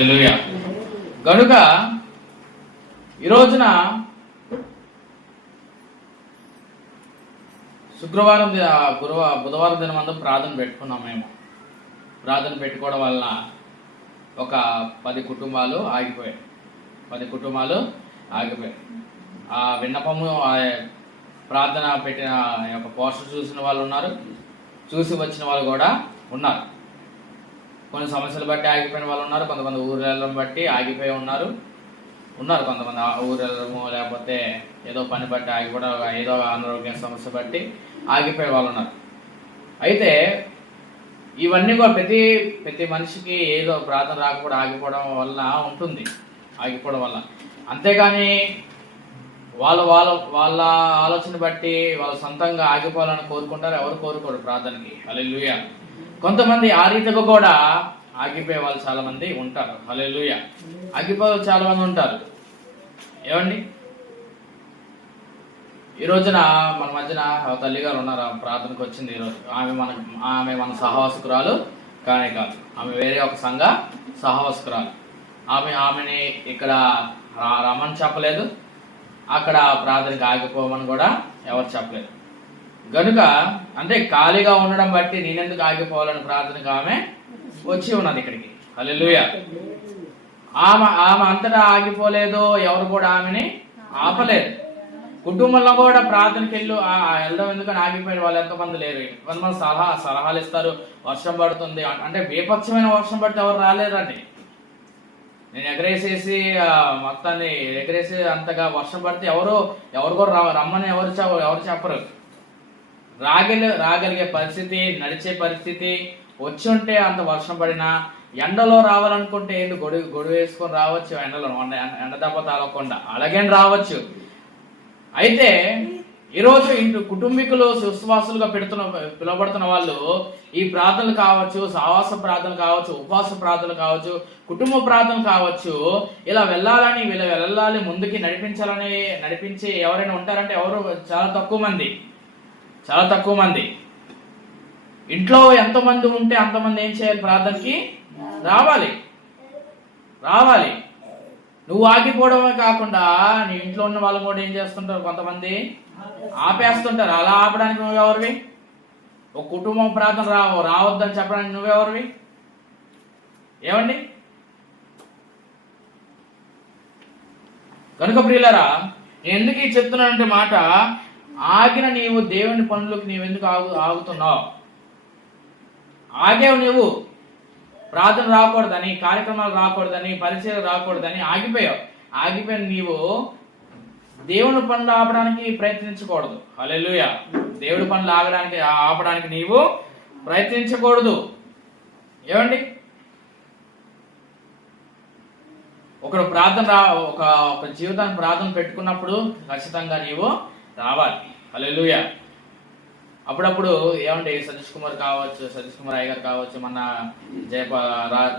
హల్లెలూయా. గనుక ఈ రోజున శుక్రవారం బుధవారం దినమందు ప్రార్థన పెట్టుకున్నాం. మేము ప్రార్థన పెట్టుకోవడం వలన ఒక 10 కుటుంబాలు ఆగిపోయాయి. 10 కుటుంబాలు ఆగిపోయాయి. ఆ విన్నపము, ఆ ప్రార్థన పెట్టిన యొక్క పోస్టర్ చూసిన వాళ్ళు ఉన్నారు, చూసి వచ్చిన వాళ్ళు కూడా ఉన్నారు. కొన్ని సమస్యలు బట్టి ఆగిపోయిన వాళ్ళు ఉన్నారు, కొంతమంది ఊరెళ్ళడం బట్టి ఆగిపోయి ఉన్నారు. కొంతమంది ఊరెళ్ళడము, లేకపోతే ఏదో పని బట్టి ఆగిపోవడం, ఏదో అనారోగ్య సమస్య బట్టి ఆగిపోయే వాళ్ళు ఉన్నారు. అయితే ఇవన్నీ కూడా ప్రతి మనిషికి ఏదో ప్రార్థన రాకపోవడం, ఆగిపోవడం వల్ల ఉంటుంది. ఆగిపోవడం వల్ల అంతేగాని వాళ్ళ ఆలోచన బట్టి వాళ్ళ సొంతంగా ఆగిపోవాలని కోరుకుంటారు. ఎవరు కోరుకోరు ప్రార్థనకి. హల్లెలూయా. కొంతమంది ఆ రీతిగా కూడా ఆగిపోయే వాళ్ళు చాలా మంది ఉంటారు. హల్లెలూయా. ఆగిపోయే చాలా మంది ఉంటారు. ఏమండి, ఈ రోజున మన మధ్యన తల్లి గారు ఉన్నారు, ప్రార్థనకు వచ్చింది ఈరోజు. ఆమె మన సహవాసకురాలు కానే కాదు, ఆమె వేరే ఒక సంఘ సహవాసకురాలు. ఆమెని ఇక్కడ రమ్మని చెప్పలేదు, అక్కడ ప్రార్థనకి ఆగిపోమని కూడా ఎవరు చెప్పలేదు. గనుక అంటే ఖాళీగా ఉండడం బట్టి నేనెందుకు ఆగిపోవాలని ప్రార్థనకు ఆమె వచ్చి ఉన్నది ఇక్కడికి. హల్లెలూయా. ఆమె అంతటా ఆగిపోలేదు, ఎవరు కూడా ఆమెని ఆపలేదు. కుటుంబంలో కూడా ప్రార్థనకి వెళ్ళడం ఎందుకని ఆగిపోయిన వాళ్ళు ఎంతమంది లేరు. కొంతమంది సలహాలు ఇస్తారు. వర్షం పడుతుంది అంటే బీభత్సమైన వర్షం పడితే ఎవరు రాలేరండి. నేను ఎగరేసేసి మొత్తాన్ని ఎగరేసి అంతగా వర్షం పడితే ఎవరు కూడా రమ్మని ఎవరు చెప్పరు. రాగలిగే పరిస్థితి, నడిచే పరిస్థితి వచ్చి ఉంటే అంత వర్షం పడినా, ఎండలో రావాలనుకుంటే గొడుగు వేసుకొని రావచ్చు. ఎండలో ఎండ దెబ్బ తాగకుండా అలాగే రావచ్చు. అయితే ఈరోజు ఇంటి కుటుంబీకులు విశ్వాసులుగా పిలువబడుతున్న వాళ్ళు ఈ ప్రార్థనలు కావచ్చు, సహవాస ప్రార్థనలు కావచ్చు, ఉపవాస ప్రార్థనలు కావచ్చు, కుటుంబ ప్రార్థనలు కావచ్చు, ఇలా వెళ్ళాలి ముందుకి నడిపించి ఎవరైనా ఉంటారంటే ఎవరు? చాలా తక్కువ మంది. ఇంట్లో ఎంతమంది ఉంటే అంతమంది ఏం చేయాలి? ప్రార్థనకి రావాలి. నువ్వు ఆగిపోవడమే కాకుండా నీ ఇంట్లో ఉన్న వాళ్ళు కూడా ఏం చేస్తుంటారు? కొంతమంది ఆపేస్తుంటారు. అలా ఆపడానికి నువ్వెవరివి? ఒక కుటుంబం ప్రార్థన రావద్దని చెప్పడానికి నువ్వెవరివి? ఏమండి? కనుక ప్రియులారా, నేను ఎందుకు చెప్తున్నానంటే మాట, ఆగిన నీవు దేవుని పనులకు నీవెందుకు ఆగుతున్నావు? ఆగేవు నువ్వు. ప్రార్థన రాకూడదని, కార్యక్రమాలు రాకూడదని, పరిచయం రాకూడదని ఆగిపోయిన నీవు దేవుని పనులు ఆపడానికి ప్రయత్నించకూడదు. హల్లెలూయా. దేవుడి పనులు ఆపడానికి నీవు ప్రయత్నించకూడదు. ఏమండి, ఒకడు ఒక జీవితాన్ని ప్రార్థన పెట్టుకున్నప్పుడు ఖచ్చితంగా నీవు రావాలి. హల్లెలూయా. అప్పుడప్పుడు ఏమంటే సతీష్ కుమార్ అయ్య గారు కావచ్చు, మన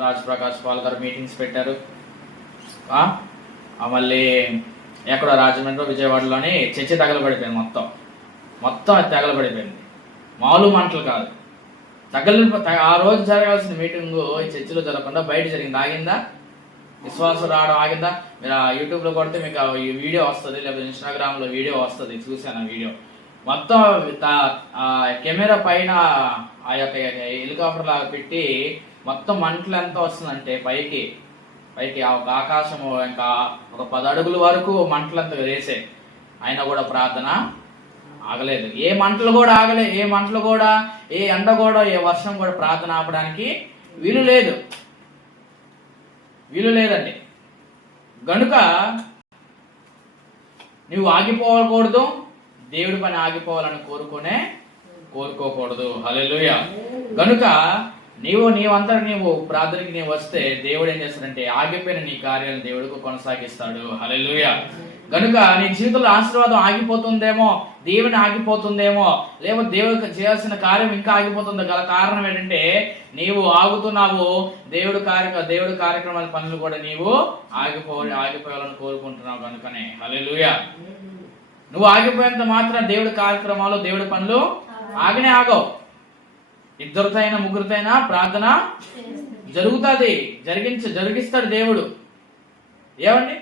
రాజ్ ప్రకాష్ పాల్ గారు మీటింగ్స్ పెట్టారు. మళ్ళీ ఎక్కడో రాజమండ్రి, విజయవాడలోని చర్చి తగలబడిపోయింది. మొత్తం అది తగలబడిపోయింది. మామూలు మంటలు కాదు. ఆ రోజు జరగాల్సిన మీటింగ్ ఈ చర్చిలో జరగకుండా బయట జరిగింది. ఆగిందా? విశ్వాసం రావడం ఆగిందా? మీరు యూట్యూబ్లో కొడితే మీకు ఈ వీడియో వస్తుంది, లేకపోతే ఇన్స్టాగ్రామ్లో వీడియో వస్తుంది. చూశాను ఆ వీడియో. మొత్తం కెమెరా పైన ఆ యొక్క హెలికాప్టర్ లాగా పెట్టి మొత్తం మంటలు ఎంత వస్తుందంటే పైకి ఒక ఆకాశము ఇంకా ఒక 10 అడుగుల వరకు మంటలంతా వేసాయి. అయినా కూడా ప్రార్థన ఆగలేదు. ఏ మంటలు కూడా, ఏ ఎండ కూడా, ఏ వర్షం కూడా ప్రార్థన ఆపడానికి వీలు లేదండి. గనుక నువ్వు ఆగిపోకూడదు, దేవుడి పని ఆగిపోవాలని కోరుకోకూడదు. హల్లెలూయా. గనుక నీవు ప్రార్థనకి నీవు వస్తే దేవుడు ఏం చేస్తాడంటే ఆగిపోయిన నీ కార్యాలను దేవుడికి కొనసాగిస్తాడు. హల్లెలూయా. గనుక నీ జీవితంలో ఆశీర్వాదం ఆగిపోతుందేమో, దేవుని ఆగిపోతుందేమో, లేకపోతే దేవుడికి చేయాల్సిన కార్యం ఇంకా ఆగిపోతుంది. గల కారణం ఏంటంటే నీవు ఆగుతున్నావు. దేవుడి కార్యక్రమాల పనులు కూడా నీవు ఆగిపోవాలని కోరుకుంటున్నావు. కనుకనే హల్లెలూయా. నువ్వు ఆగిపోయేంత మాత్రం దేవుడి కార్యక్రమాలు, దేవుడి పనులు ఆగవు. 2 ముగ్గురితైనా ప్రార్థన జరుగుతుంది, జరిగిస్తాడు దేవుడు. ఏమండి,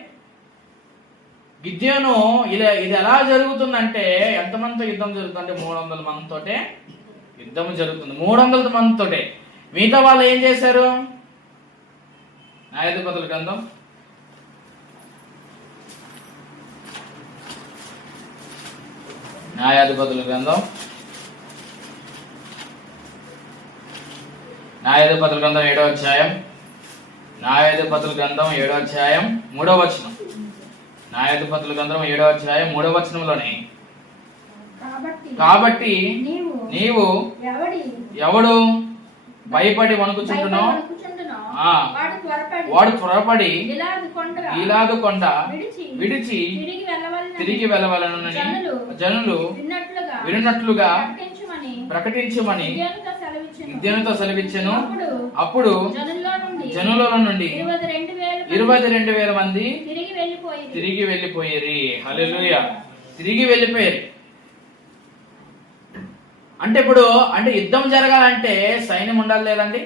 గిద్యోను ఇలా ఇది ఎలా జరుగుతుందంటే, ఎంతమందితో యుద్ధం జరుగుతుందంటే 300 మందితోటే యుద్ధం జరుగుతుంది. 300 మందితోటే. మిగతా వాళ్ళు ఏం చేశారు? న్యాయాధిపతుల గ్రంథం న్యాయాధిపతుల గ్రంథం 7వ అధ్యాయం, న్యాయాధిపతుల గ్రంథం 7వ అధ్యాయం 3వ వచనం. న్యాయాధిపతుల గ్రంథం 7వ అధ్యాయం 3వ వచనంలోనే, కాబట్టి నీవు ఎవడు భయపడి వణుకుచుంటున్నావు, వాడు త్వరపడి గిలాదు కొండ విడిచి తిరిగి వెళ్ళవలెనని జనులు వినున్నట్లుగా ప్రకటించుమని గిద్యోనుతో సెలవిచ్చెను. అప్పుడు జనుల నుండి 22,000 మంది తిరిగి వెళ్ళిపోయారు. హల్లెలూయా, తిరిగి వెళ్ళిపోయారు. అంటే ఇప్పుడు యుద్ధం జరగాలంటే సైన్యం ఉండాలి లేదండి?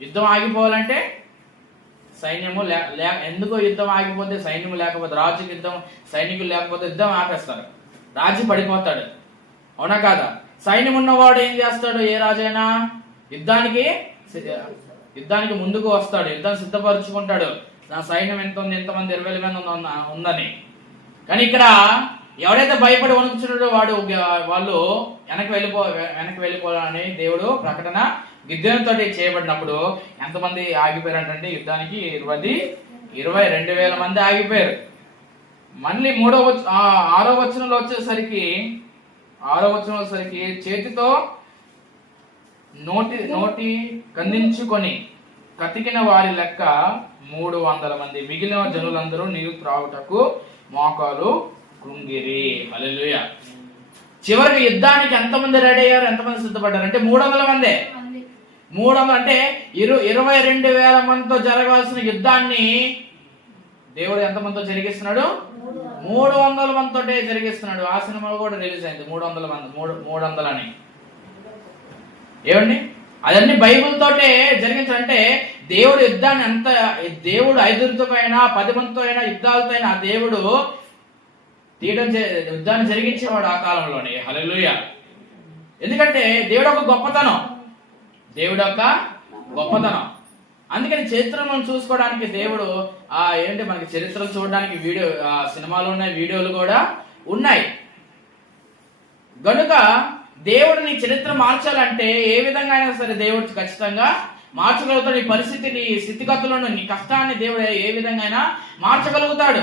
యుద్ధం ఆగిపోవాలంటే సైన్యము ఎందుకో యుద్ధం ఆగిపోతే, సైన్యం లేకపోతే, రాజుకి సైనికులు లేకపోతే యుద్ధం ఆపేస్తారు, రాజు పడిపోతాడు. అవునా కాదా? సైన్యం ఉన్నవాడు ఏం చేస్తాడు? ఏ రాజైనా యుద్ధానికి ముందుకు వస్తాడు, యుద్ధాన్ని సిద్ధపరచుకుంటాడు. నా సైన్యం ఎంత ఉంది, ఎంతమంది 20,000 మంది ఉందని. కానీ ఇక్కడ ఎవరైతే భయపడి వణుకుచున్నాడో వాళ్ళు వెనక్కి వెళ్ళిపోవాలని దేవుడు ప్రకటన గిద్యోనుతో చేయబడినప్పుడు ఎంతమంది ఆగిపోయారంటే యుద్ధానికి 22,000 మంది ఆగిపోయారు. మళ్ళీ 6వ వచనంలో వచ్చేసరికి చేతితో నోటి కందించుకొని కతికిన వారి లెక్క 300 మంది. మిగిలిన జనులందరూ నీరు త్రాగుటకు మోకాలు కృంగిరి. హల్లెలూయా. చివరికి యుద్ధానికి ఎంతమంది రెడీ అయ్యారు, ఎంతమంది సిద్ధపడ్డారు అంటే 300 మందే. 300 అంటే 22,000 మందితో జరగాల్సిన యుద్ధాన్ని దేవుడు ఎంతమందితో జరిగిస్తున్నాడు? 300 మందితో జరిగిస్తున్నాడు. ఆ సినిమా కూడా రిలీజ్ అయింది 300 అని. ఏమండి, అదన్నీ బైబిల్ తోటే జరిగించాలంటే దేవుడు యుద్ధాన్ని దేవుడు 5 అయినా 10 మందితో అయినా యుద్ధాలతో అయినా ఆ దేవుడు యుద్ధాన్ని జరిగించేవాడు ఆ కాలంలోనే. హల్లెలూయా. ఎందుకంటే దేవుడు ఒక గొప్పతనం. అందుకని చరిత్రను చూసుకోవడానికి దేవుడు మనకి చరిత్రలు చూడడానికి సినిమాలు ఉన్నాయి, వీడియోలు కూడా ఉన్నాయి. గనుక దేవుడు నీ చరిత్ర మార్చాలంటే ఏ విధంగా అయినా సరే దేవుడు ఖచ్చితంగా మార్చగలుగుతాడు. నీ పరిస్థితి, నీ స్థితిగతులను, నీ కష్టాన్ని దేవుడు ఏ విధంగా అయినా మార్చగలుగుతాడు.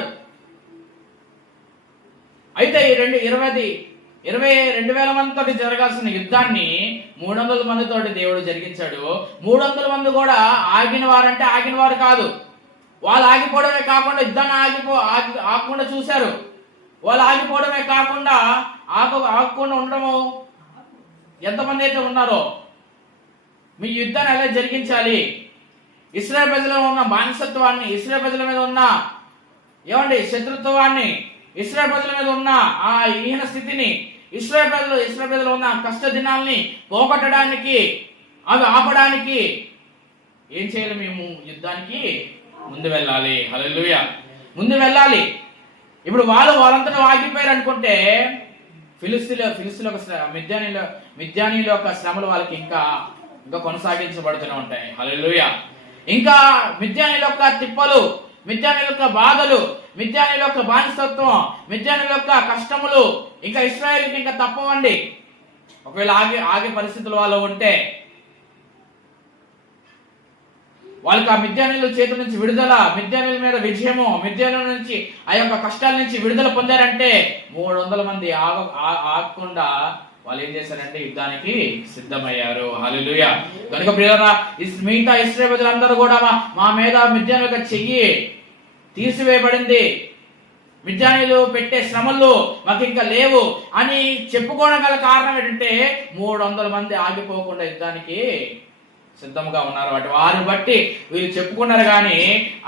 అయితే 22,000 మందితో జరగాల్సిన యుద్ధాన్ని 300 మందితోటి దేవుడు జరిగించాడు. 300 మంది కూడా ఆగిన వారు కాదు. వాళ్ళు ఆగిపోవడమే కాకుండా యుద్ధాన్ని ఆగకుండా చూశారు. వాళ్ళు ఆగిపోవడమే కాకుండా ఆగకుండా ఉండడము. ఎంతమంది అయితే ఉన్నారో మీ యుద్ధాన్ని ఎలా జరిగించాలి, ఇశ్రాయేలు ప్రజల ఉన్న బానిసత్వాన్ని, ఇశ్రాయేలు ప్రజల మీద ఉన్న శత్రుత్వాన్ని, ఇశ్రాయేలు ప్రజల మీద ఉన్న ఆ ఈహన స్థితిని, ఇశ్రాయేలు ప్రజలు ఉన్న కష్ట దినాల్ని పోగొట్టడానికి, అవి ఆపడానికి ఏం చేయాలి? మేము యుద్ధానికి ముందు వెళ్ళాలి. హల్లెలూయా, ముందు వెళ్ళాలి. ఇప్పుడు వాళ్ళంతా ఆగిపోయారు అనుకుంటే ఫిలిస్తీన్ల మిద్యానీయుల యొక్క శ్రమలు వాళ్ళకి ఇంకా కొనసాగించబడుతూనే ఉంటాయి. హల్లెలూయా. ఇంకా మిద్యానీయుల యొక్క తిప్పలు, మిద్యానీయుల యొక్క బాధలు, మిద్యానీయుల యొక్క బానిసత్వం, మిద్యానీయుల యొక్క కష్టములు ఇంకా ఇశ్రాయేలుకి ఇంకా తప్పవండి. ఒకవేళ ఆగే పరిస్థితులు వాళ్ళు ఉంటే వాళ్ళకి ఆ మిద్యానీయుల చేతుల నుంచి విడుదల, మిద్యానీయుల మీద విజయము, మిద్యానీయుల నుంచి ఆ యొక్క కష్టాల నుంచి విడుదల పొందారంటే 300 మంది ఆగకుండా వాళ్ళు ఏం చేశారంటే యుద్ధానికి సిద్ధమయ్యారు. హల్లెలూయా. కనుక ప్రియులారా, మిగతా ఇశ్రాయేలు ప్రజలందరూ కూడా మా మీద మిద్యానీయుల చెయ్యి తీసివేయబడింది, మిద్యానీయులు పెట్టే శ్రమలు మాకు ఇంకా లేవు అని చెప్పుకోవడం గల కారణం ఏంటంటే 300 మంది ఆగిపోకుండా యుద్ధానికి సిద్ధంగా ఉన్నారు. వారిని బట్టి వీళ్ళు చెప్పుకున్నారు. కానీ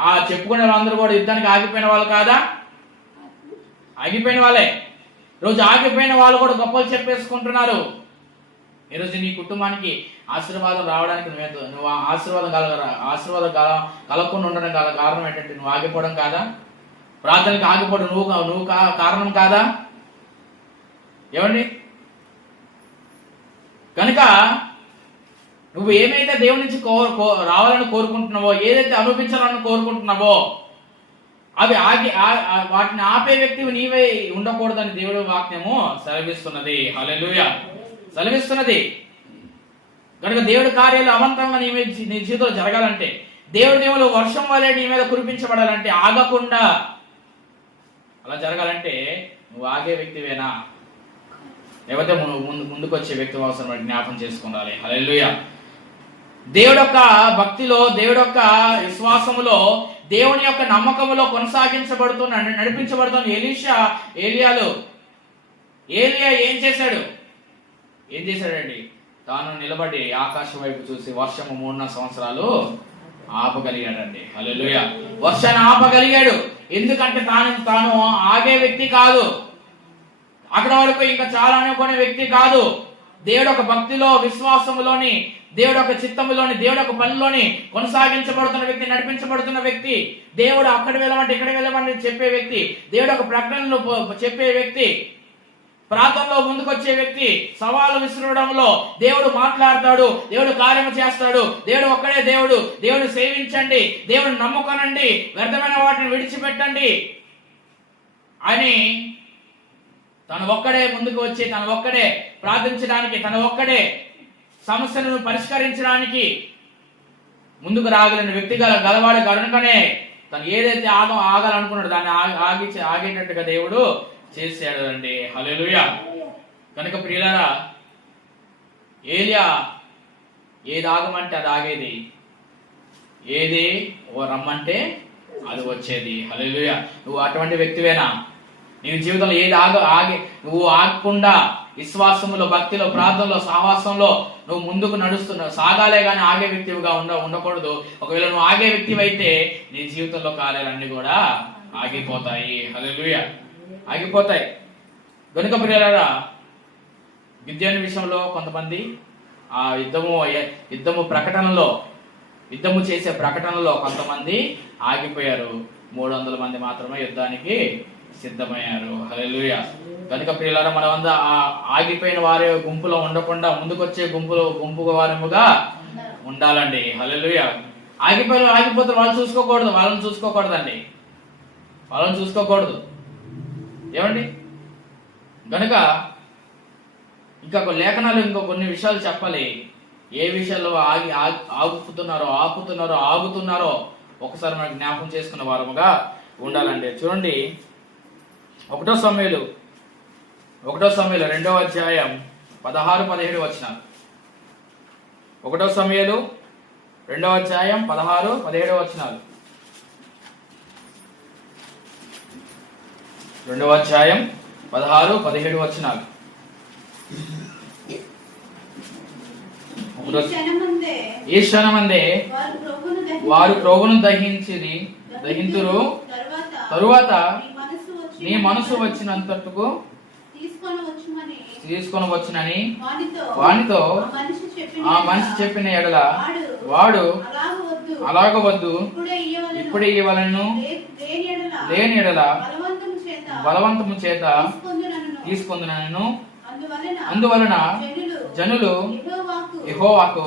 ఆ చెప్పుకునే వాళ్ళందరూ కూడా యుద్ధానికి ఆగిపోయిన వాళ్ళు కాదా? ఆగిపోయిన వాళ్ళే. రోజు ఆగిపోయిన వాళ్ళు కూడా గొప్పలు చెప్పేసుకుంటున్నారు. ఈరోజు నీ కుటుంబానికి ఆశీర్వాదం రావడానికి నువ్వు ఆశీర్వాదం కలగకుండా ఉండడం కారణం ఏంటంటే నువ్వు ఆగిపోవడం కాదా? ప్రార్థనకి ఆగిపోవడం నువ్వు కారణం కాదా? ఏమండి? కనుక నువ్వు ఏమైతే దేవుడి నుంచి రావాలని కోరుకుంటున్నావో, ఏదైతే అనుభవించాలని కోరుకుంటున్నావో అవి వాటిని ఆపే వ్యక్తివి నీవే ఉండకూడదని దేవుడి వాక్యము సెలవిస్తున్నది. హల్లెలూయా, సెలవిస్తున్నది. కనుక దేవుడి కార్యాలు అవంతంగా నీ జీవితంలో జరగాలంటే, దేవుడు వర్షం వలె నీ మీద కురిపించబడాలంటే, ఆగకుండా అలా జరగాలంటే నువ్వు ఆగే వ్యక్తివేనా, లేకపోతే ముందుకు వచ్చే వ్యక్తి అవసరం జ్ఞాపం చేసుకుండాలి. హల్లెలూయా. దేవుడి యొక్క భక్తిలో, దేవుడి యొక్క విశ్వాసములో, దేవుని యొక్క నమ్మకములో నడిపించబడుతున్న ఏలియా ఏం చేశాడండి? తాను నిలబడి ఆకాశం వైపు చూసి వర్షము 3 సంవత్సరాలు ఆపగలిగాడండి. హల్లెలూయా. వర్షాన్ని ఆపగలిగాడు. ఎందుకంటే తాను ఆగే వ్యక్తి కాదు, అక్కడ వరకు ఇంకా చాలా అనుకునే వ్యక్తి కాదు. దేవుడు ఒక భక్తిలో, విశ్వాసములోని, దేవుడు ఒక చిత్తములోని, దేవుడు ఒక పనిలోని కొనసాగించబడుతున్న వ్యక్తి, నడిపించబడుతున్న వ్యక్తి, దేవుడు అక్కడ వెళ్ళమంటే ఇక్కడ వెళ్ళమంటే చెప్పే వ్యక్తి, దేవుడు ఒక ప్రకటనలు చెప్పే వ్యక్తి, ప్రాంతంలో ముందుకొచ్చే వ్యక్తి, సవాలు విసరడంలో దేవుడు మాట్లాడతాడు, దేవుడు కార్యము చేస్తాడు, దేవుడు ఒక్కడే దేవుడు, దేవుడు సేవించండి, దేవుడు నమ్ముకొనండి, వ్యర్థమైన వాటిని విడిచిపెట్టండి అని తను ఒక్కడే ముందుకు వచ్చి, తను ఒక్కడే ప్రార్థించడానికి, తను ఒక్కడే సమస్యలను పరిష్కరించడానికి ముందుకు రాగలిగిన వ్యక్తి గలవాడు కనుకనే తను ఏదైతే ఆగాలనుకున్నాడు దాన్ని ఆగేటట్టుగా దేవుడు చేశాడు అండి. హల్లెలూయా. కనుక ప్రియులారా, ఏలియా ఏది ఆగమంటే అది ఆగేది, ఏది రమ్మంటే అది వచ్చేది. హల్లెలూయా. నువ్వు అటువంటి వ్యక్తివేనా? నీ జీవితంలో ఏది నువ్వు ఆగకుండా విశ్వాసములో, భక్తిలో, ప్రార్థనలో, సహవాసంలో నువ్వు ముందుకు సాగాలే కానీ ఆగే వ్యక్తివిగా ఉండకూడదు. ఒకవేళ నువ్వు ఆగే వ్యక్తివి అయితే నీ జీవితంలో కార్యాలన్నీ కూడా ఆగిపోతాయి. హల్లెలూయా, ఆగిపోతాయి. గనుక ప్రియులారా, గిద్యోను విషయంలో కొంతమంది ఆ యుద్ధము చేసే ప్రకటనలో కొంతమంది ఆగిపోయారు. 300 మంది మాత్రమే యుద్ధానికి సిద్ధమయ్యారు. హల్లెలూయా. కనుక ప్రియులారా, మనమంతా ఆగిపోయిన వారి గుంపులో ఉండకుండా ముందుకొచ్చే గుంపు వారముగా ఉండాలండి. హల్లెలూయా. ఆగిపోతారు వాళ్ళని చూసుకోకూడదండి, వాళ్ళని చూసుకోకూడదు. ఏమండి? కనుక ఇంకా లేఖనాలు కొన్ని విషయాలు చెప్పాలి. ఏ విషయాల్లో ఆగుతున్నారో ఒకసారి మనకు జ్ఞాపకం చేసుకున్న వారముగా ఉండాలండి. చూడండి, 1 సమూయేలు 2వ అధ్యాయం 16-17 వచనాలు. 1 సమూయేలు 2వ అధ్యాయం 16-17 వచనాలు. 2వ అధ్యాయం 16-17 వచనాలు. ఈ క్షణమందే వారు ప్రభువును దహింతురు, తరువాత నీ మనసు వచ్చినంతకు తీసుకొని వచ్చునని వానితో ఆ మనిషి చెప్పిన ఎడల వాడు అలాగవద్దు, ఇప్పుడే ఇవ్వాలను, లేని ఎడల బలవంతము చేత తీసుకొందునను. అందువలన జనులు యెహోవాకు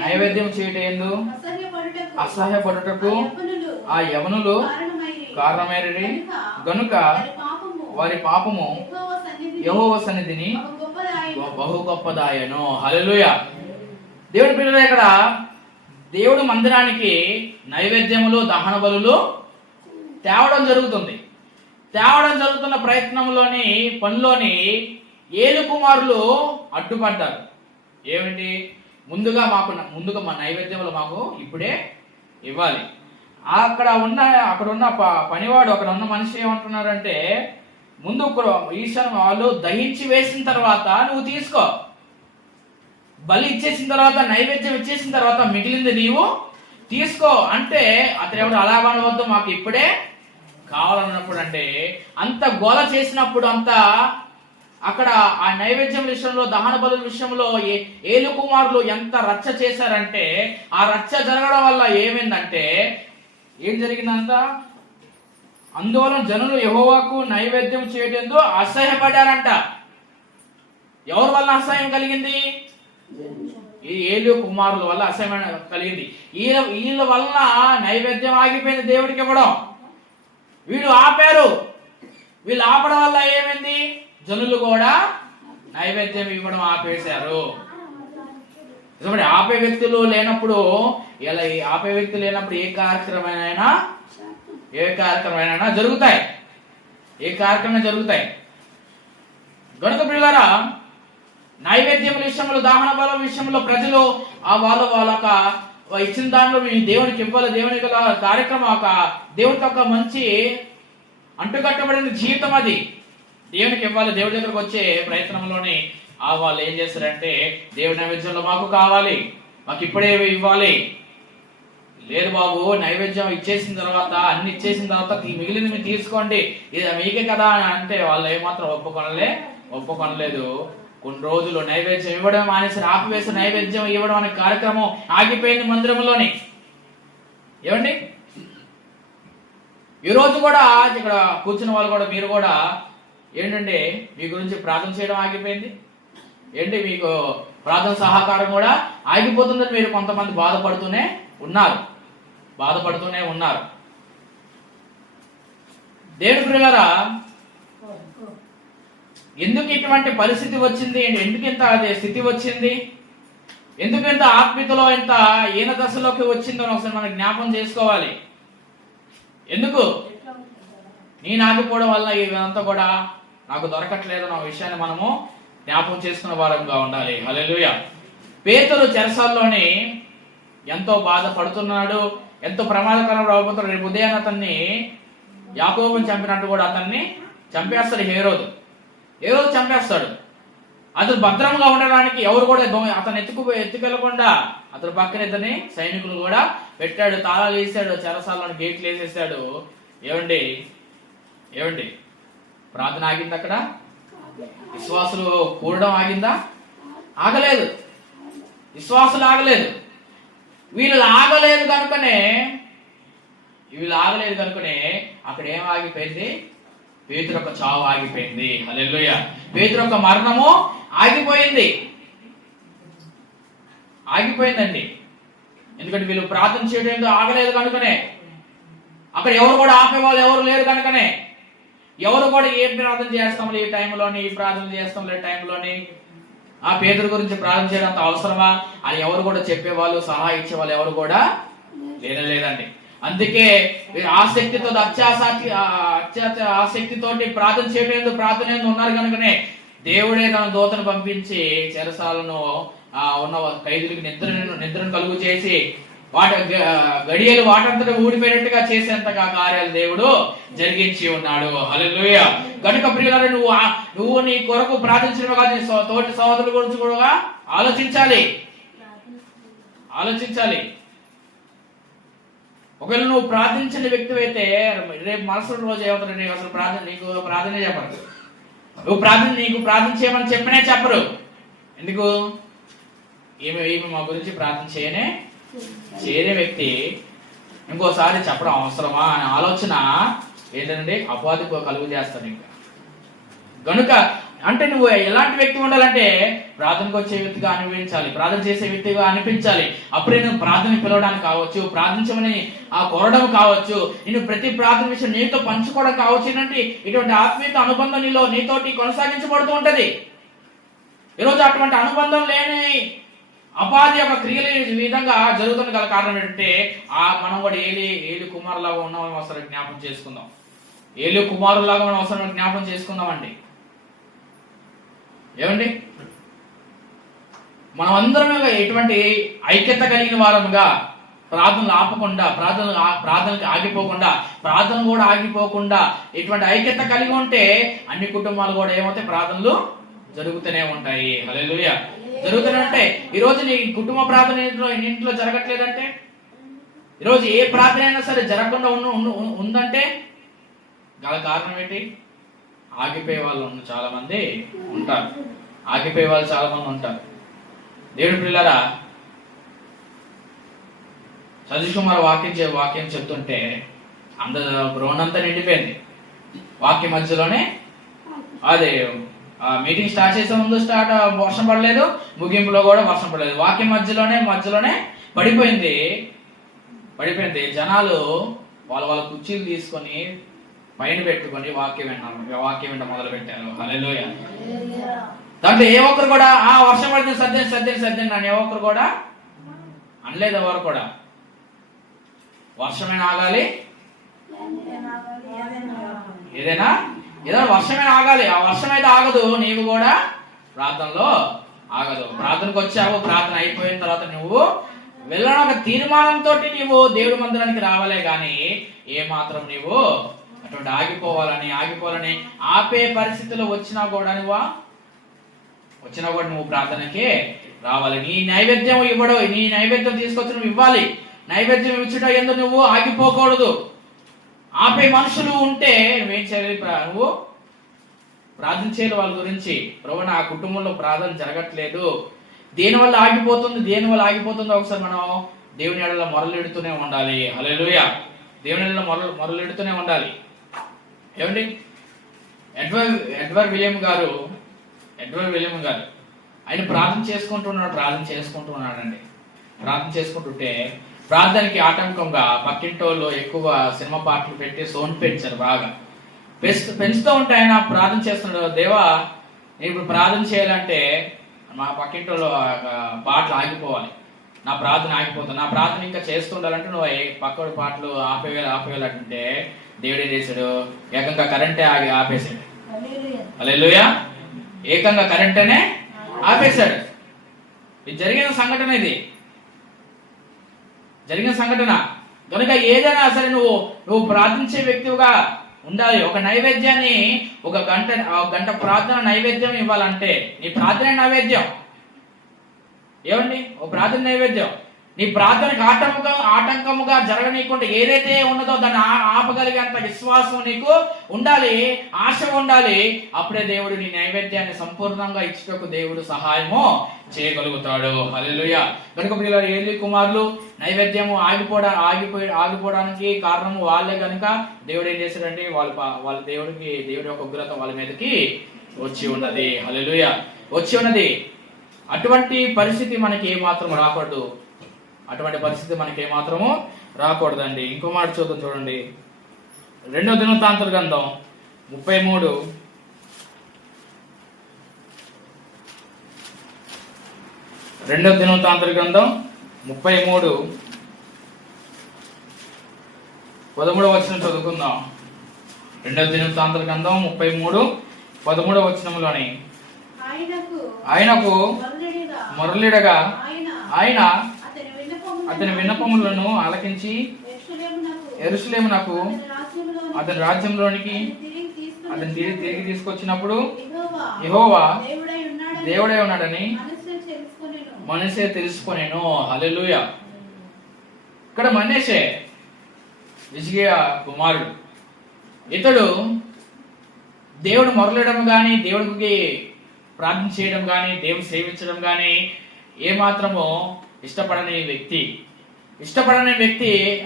నైవేద్యం చేయటందు అసహ్యపడుటకు ఆ యవనులు కారణమైరి. గనుక వారి పాపము యెహోవా సన్నిధిని బహు గొప్పదాయను. హల్లెలూయా. దేవుడి పిల్లలు, ఇక్కడ దేవుడు మందిరానికి నైవేద్యములు, దహన బలులు తేవడం జరుగుతున్న ప్రయత్నంలోని పనిలోని ఏలు కుమారులు అడ్డుపడ్డారు. ఏమిటి? ముందుగా మా నైవేద్యములు మాకు ఇప్పుడే ఇవ్వాలి. అక్కడ ఉన్న పనివాడు, అక్కడ ఉన్న మనిషి ఏమంటున్నారంటే, ముందు ఈశ్వరం వాళ్ళు దహించి వేసిన తర్వాత నువ్వు తీసుకో, బలి ఇచ్చేసిన తర్వాత, నైవేద్యం ఇచ్చేసిన తర్వాత మిగిలింది నీవు తీసుకో అంటే, అతను ఎవడు అలాగనవద్దు, మాకు ఇప్పుడే కావాలన్నప్పుడు, అంటే అంత గోల చేసినప్పుడు, అంత అక్కడ ఆ నైవేద్యం విషయంలో, దహన బలుల విషయంలో ఏలు కుమారులు ఎంత రచ్చ చేశారంటే, ఆ రచ్చ జరగడం వల్ల ఏమైందంటే, ఏం జరిగిందంట, అందువలన జనులు యెహోవాకు నైవేద్యం చేయడంతో అసహ్యపడ్డారంట. ఎవరి వల్ల అసహ్యం కలిగింది? ఈ ఏలు కుమారుల వల్ల అసహ్యం కలిగింది. వీళ్ళ వల్ల నైవేద్యం ఆగిపోయింది దేవుడికి ఇవ్వడం. వీళ్ళు ఆపారు. వీళ్ళు ఆపడం వల్ల ఏమైంది? జనులు కూడా నైవేద్యం ఇవ్వడం ఆపేశారు. ఆపే వ్యక్తులు లేనప్పుడు, ఇలా ఆపే వ్యక్తులు లేనప్పుడు ఏ కార్యక్రమమైనా జరుగుతాయి. ఏ కార్యక్రమం జరుగుతాయి. గనుక ప్రియులారా, నైవేద్యం విషయంలో, దహన బలం విషయంలో ప్రజలు వాళ్ళ ఇచ్చిన దాంట్లో దేవునికి ఇవ్వాలి, దేవునికి కార్యక్రమం దేవుడికి ఒక మంచి అంటుకట్టబడిన జీవితం అది దేవునికి ఇవ్వాలి. దేవుడి దగ్గరకు వచ్చే ప్రయత్నంలోని వాళ్ళు ఏం చేస్తారంటే, దేవుడి నైవేద్యంలో మాకు కావాలి, మాకు ఇప్పుడే ఇవ్వాలి. లేదు బాబు, నైవేద్యం ఇచ్చేసిన తర్వాత, అన్ని ఇచ్చేసిన తర్వాత మిగిలింది మీరు తీసుకోండి, ఇది మీకే కదా అని అంటే వాళ్ళు ఏమాత్రం ఒప్పుకొనలేదు. కొన్ని రోజులు నైవేద్యం ఇవ్వడం మానేసి ఆపివేసి నైవేద్యం ఇవ్వడం అనే కార్యక్రమం ఆగిపోయింది మందిరంలోని. ఏమండి, ఈ రోజు కూడా ఇక్కడ కూర్చున్న వాళ్ళు కూడా, మీరు కూడా ఏంటంటే మీ గురించి ప్రార్థన చేయడం ఆగిపోయింది. ఏంటి, మీకు ప్రార్థన సహకారం కూడా ఆగిపోతుందని మీరు కొంతమంది బాధపడుతూనే ఉన్నారు. దేవుని ప్రియులారా, ఎందుకు ఇటువంటి పరిస్థితి వచ్చింది? ఎందుకు ఇంత స్థితి వచ్చింది? ఎందుకు ఇంత ఆత్మీయతలో ఇంత ఈన దశలోకి వచ్చిందో ఒకసారి మనం జ్ఞాపం చేసుకోవాలి. ఎందుకు నేను ఆగిపోవడం వల్ల ఇదంతా కూడా నాకు దొరకట్లేదు అన్న విషయాన్ని మనము జ్ఞాపకం చేసుకున్న వారంగా ఉండాలి. హల్లెలూయా. పేతురు చెరసాల్లోని ఎంతో బాధపడుతున్నాడు, ఎంతో ప్రమాదకరంగా రాబోతున్నాడు. రేపు ఉదయాన్ని అతన్ని యాకోబుని చంపినట్టు కూడా అతన్ని చంపేస్తాడు హేరోదు చంపేస్తాడు. అతను భద్రంగా ఉండడానికి ఎవరు కూడా అతను ఎత్తుకెళ్లకుండా అతని పక్కన ఇతని సైనికులు కూడా పెట్టాడు, తాళాలు వేసాడు, చెరసాలను గేట్లు వేసేసాడు. ఏమండి ప్రార్థన ఆగింది అక్కడ? విశ్వాసులు కూడడం ఆగిందా? ఆగలేదు. విశ్వాసులు ఆగలేదు. వీళ్ళు ఆగలేదు కనుకనే అక్కడ ఏం ఆగిపోయింది? పేతురు యొక్క చావు ఆగిపోయింది. హల్లెలూయా. పేతురు యొక్క మరణము ఆగిపోయిందండి. ఎందుకంటే వీళ్ళు ప్రార్థన చేయడం ఆగలేదు కనుకనే, అక్కడ ఎవరు కూడా ఆపేవాళ్ళు ఎవరు లేరు కనుకనే, ఎవరు కూడా ఏ ప్రార్థన చేస్తాం ఈ టైంలోని, ఈ ప్రార్థన చేస్తాం ఈ టైంలోని, ఆ పేతురు గురించి ప్రార్థన చేయడం అంత అవసరమా అని ఎవరు కూడా చెప్పేవాళ్ళు, సహాయం ఇచ్చేవాళ్ళు ఎవరు కూడా లేదండి. అందుకే ఆసక్తితో ఆసక్తితోటి ప్రార్థన ప్రార్థన ఉన్నారు కనుకనే దేవుడే తన దూతను పంపించి చెరసాలను ఉన్న ఖైదీలకు నిద్రను కలుగు చేసి గడియలు వాటంతటా ఊడిపోయినట్టుగా చేసేంతగా కార్యాలు దేవుడు జరిగించి ఉన్నాడు. హల్లెలూయా. కనుక ప్రియులారా, నువ్వు నీ కొరకు ప్రార్థించడం కాదు, నీ తోటి సహోదరుల గురించి కూడా ఆలోచించాలి. ఒకవేళ నువ్వు ప్రార్థించిన వ్యక్తి అయితే రేపు మరుసటి రోజు ఏమవుతుంది? నీకు అసలు నీకు ప్రార్థనే చెప్పరు. నీకు ప్రార్థన చేయమని చెప్పనే చెప్పరు. ఎందుకు? ఈమె మా గురించి ప్రార్థన చేయనే వ్యక్తి ఇంకోసారి చెప్పడం అవసరమా అనే ఆలోచన ఏంటంటే అపవాది కలుగు చేస్తాడు. ఇంకా గనుక అంటే నువ్వు ఎలాంటి వ్యక్తి ఉండాలంటే ప్రార్థనకు వచ్చే వ్యక్తిగా అనిపించాలి, ప్రార్థన చేసే వ్యక్తిగా అనిపించాలి. అప్పుడే నువ్వు ప్రార్థన పిలవడానికి కావచ్చు, ప్రార్థించమని కోరడం కావచ్చు, నేను ప్రతి ప్రార్థన విషయం నీతో పంచుకోవడం కావచ్చు. ఇటువంటి ఆత్మీయత అనుబంధం నీతోటి కొనసాగించబడుతూ ఉంటది. ఈరోజు అటువంటి అనుబంధం లేని అపాధి యొక్క క్రియలు ఈ విధంగా జరుగుతున్న గల కారణం ఏంటంటే మనం కూడా ఏలి కుమారులాగా ఉన్నామని అవసరం జ్ఞాపకం చేసుకుందాం. ఏలి కుమారులాగా మనం అవసరం జ్ఞాపకం చేసుకుందాం అండి. ఏమండి, మనం అందరం ఎటువంటి ఐక్యత కలిగిన వారముగా ప్రార్థనలు ఆపకుండా, ప్రార్థనకి ఆగిపోకుండా, ప్రార్థన కూడా ఆగిపోకుండా ఇటువంటి ఐక్యత కలిగి ఉంటే అన్ని కుటుంబాలు కూడా ఏమవుతాయి? ప్రార్థనలు జరుగుతూనే ఉంటాయి. హల్లెలూయా. జరుగుతూనే ఉంటాయి. ఈరోజు నీ కుటుంబ ప్రార్థన ఇంట్లో జరగట్లేదంటే, ఈరోజు ఏ ప్రార్థన అయినా సరే జరగకుండా ఉందంటే గల కారణం ఏంటి? ఆగిపోయే వాళ్ళు చాలా మంది ఉంటారు. ఆగిపోయే వాళ్ళు చాలా మంది ఉంటారు. దేవుడి పిల్లరా, సతీష్ కుమార్ వాక్యం చెప్తుంటే గ్రౌండ్ నిండిపోయింది. వాక్యం మధ్యలోనే అదే మీటింగ్ స్టార్ట్ చేసే ముందు వర్షం పడలేదు, ముగింపులో కూడా వర్షం పడలేదు. వాక్యం మధ్యలోనే పడిపోయింది. జనాలు వాళ్ళ కుర్చీలు తీసుకొని పైన పెట్టుకొని వాక్యం వినడం మొదలు పెట్టారు. హల్లెలూయా. దాంట్లో ఏ ఒక్కరు కూడా వర్షం పడితే సర్దేండి అని ఏ ఒక్కరు కూడా అనలేదు. ఎవరు కూడా వర్షమైనా ఆగాలి, ఏదైనా వర్షమైనా ఆగాలి. ఆ వర్షం అయితే ఆగదు, నీవు కూడా ప్రార్థనలో ఆగదు. ప్రార్థనకు వచ్చావు, ప్రార్థన అయిపోయిన తర్వాత నువ్వు వెళ్ళడం ఒక తీర్మానంతో నీవు దేవుడి మందిరానికి రావాలే గాని ఏ మాత్రం నీవు అటువంటి ఆగిపోవాలని ఆపే పరిస్థితులు వచ్చినా కూడా నువ్వు ప్రార్థనకి రావాలి. నీ నైవేద్యం నీ నైవేద్యం తీసుకొచ్చి నువ్వు ఇవ్వాలి. నైవేద్యం ఇచ్చుట ఎందుకు నువ్వు ఆగిపోకూడదు. ఆపే మనుషులు ఉంటే నువ్వేం చేయాలి? నువ్వు ప్రార్థన చేయాలి వాళ్ళ గురించి. ప్రభు, నా కుటుంబంలో ప్రార్థన జరగట్లేదు, దేనివల్ల ఆగిపోతుందో ఒకసారి మనం దేవుని ఎడల మొరలెడుతూనే ఉండాలి. హల్లెలూయా. దేవుని ఎడల మొరలెడుతూనే ఉండాలి. ఏమండి, ఎడ్వర్డ్ విలియం గారు ఆయన ప్రార్థన చేసుకుంటున్నాడండి. ప్రార్థన చేసుకుంటుంటే ప్రార్థనకి ఆటంకంగా పక్కింటోళ్ళు ఎక్కువ సినిమా పాటలు పెట్టి సౌండ్ పెంచారు. బాగా పెంచుతూ ఉంటే ఆయన ప్రార్థన చేస్తున్నాడు, దేవా నేను ఇప్పుడు ప్రార్థన చేయాలంటే మా పక్కింటోళ్ళు పాటలు ఆగిపోవాలి, నా ప్రార్థన ఆగిపోతుంది, నా ప్రార్థన ఇంకా చేస్తుండాలంటే నువ్వు పక్కడి పాటలు ఆపేయాలంటే దేవుడు ఏం చేశాడు? ఏకంగా కరెంటే ఆపేశాడు. హల్లెలూయా. ఏకంగా కరెంటేనే ఆపేశాడు. ఇది జరిగిన సంఘటన కనుక ఏదైనా సరే నువ్వు ప్రార్థించే వ్యక్తిగా ఉండాలి. ఒక నైవేద్యాన్ని ఒక గంట ప్రార్థన నైవేద్యం ఇవ్వాలంటే నీ ప్రార్థన నైవేద్యం ఏమండి? ఓ ప్రార్థన నైవేద్యం నీ ప్రార్థనకు ఆటంకముగా జరగనీయకుండా ఏదైతే ఉన్నదో దాన్ని ఆపగలిగేంత విశ్వాసం నీకు ఉండాలి, ఆశ ఉండాలి. అప్పుడే దేవుడు నీ నైవేద్యాన్ని సంపూర్ణంగా ఇచ్చుటకు దేవుడు సహాయము చేయగలుగుతాడు. హల్లెలూయా. కనుక పిల్లలు, ఏలీ కుమారులు నైవేద్యము ఆగిపోవడానికి కారణము వాళ్ళే. కనుక దేవుడు ఏం చేశాడంటే వాళ్ళ దేవుడి యొక్క ఉగ్రత వాళ్ళ మీదకి వచ్చి ఉన్నది. హల్లెలూయా, వచ్చి ఉన్నది. అటువంటి పరిస్థితి మనకి ఏమాత్రం రాకూడదు. రాకూడదండి. ఇంకో మాట చూద్దాం, చూడండి. 2వ దినవృత్తాంతముల గ్రంథం 33 2వ దినవృత్తాంతముల గ్రంథం 33 13వ వచనం చదువుకుందాం. 2వ దినవృత్తాంతముల గ్రంథం 33 13వ వచనంలోని ఆయనకు మురళిడగా ఆయన అతని విన్నపములను ఆలకించి యెరూషలేమునకు అతని రాజ్యంలోనికి అతని తిరిగి తీసుకొచ్చినప్పుడు యెహోవా దేవుడై ఉన్నాడని మనసే తెలుసుకొనెను. హల్లెలూయా. ఇక్కడ మనషే హిజ్కియా కుమారుడు. ఇతడు దేవుడు మొరలేయడం కానీ, దేవుడికి ప్రార్థన చేయడం కానీ, దేవుని సేవించడం కానీ ఏమాత్రమో ఇష్టపడని వ్యక్తి.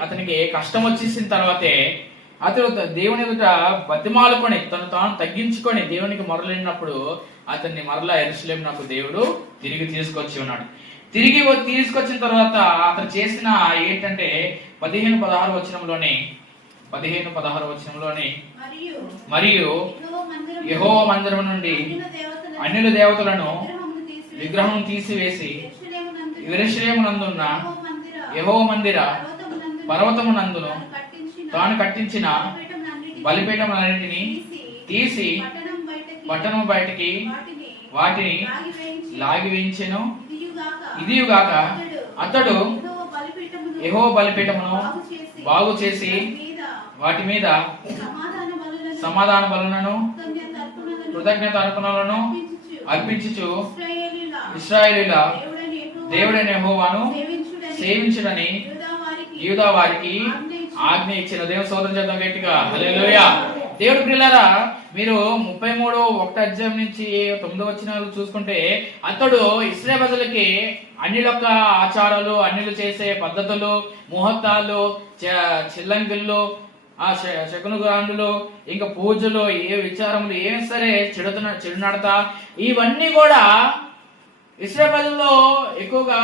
అతనికి కష్టం వచ్చేసిన తర్వాతే అతడు దేవుని ఎదుట బతిమాలుకొని తాను తగ్గించుకొని దేవునికి మొరలేడినప్పుడు అతన్ని మరలా యెరూషలేమునకు దేవుడు తిరిగి తీసుకొచ్చి ఉన్నాడు. తిరిగి తీసుకొచ్చిన తర్వాత అతను చేసిన ఏంటంటే 15-16 వచనంలోని మరియు యెహోవా మందిరం నుండి అన్యుల దేవతలను విగ్రహం తీసివేసి యెరూషలేమునందున్న యెహోవా మందిర పర్వతమునందును తాను కట్టించిన బలిపీఠములన్నిటిని తీసి పట్టణం బయటికి వాటిని లాగి వేయించెను. ఇదియుగాక అతడు యెహోవా బలిపీఠమును బాగు చేసి వాటి మీద సమాధాన బలులను కృతజ్ఞత అర్పణలను అర్పించుచు ఇశ్రాయేలీయుల దేవుడైన యెహోవాను సేవించుడని యూదా వారికి ఆజ్ఞ ఇచ్చిన. దేవుని స్తోత్రం చేద్దాం గట్టిగా. హల్లెలూయా. దేవుడి ప్రియులారా, మీరు 33:1 నుంచి 9 వచనాలు చూసుకుంటే, అతడు ఇశ్రాయేలు ప్రజలకి అన్యుల యొక్క ఆచారాలు, అన్యులు చేసే పద్ధతులు, ముహూర్తాలు, చిల్లంగిళ్ళు, ఆ శకున గాండులు, ఇంకా పూజలు, ఏ విచారములు, ఏం సరే చెడు నడత, ఇవన్నీ కూడా ఇశ్రాయేలు ప్రజల్లో ఎక్కువగా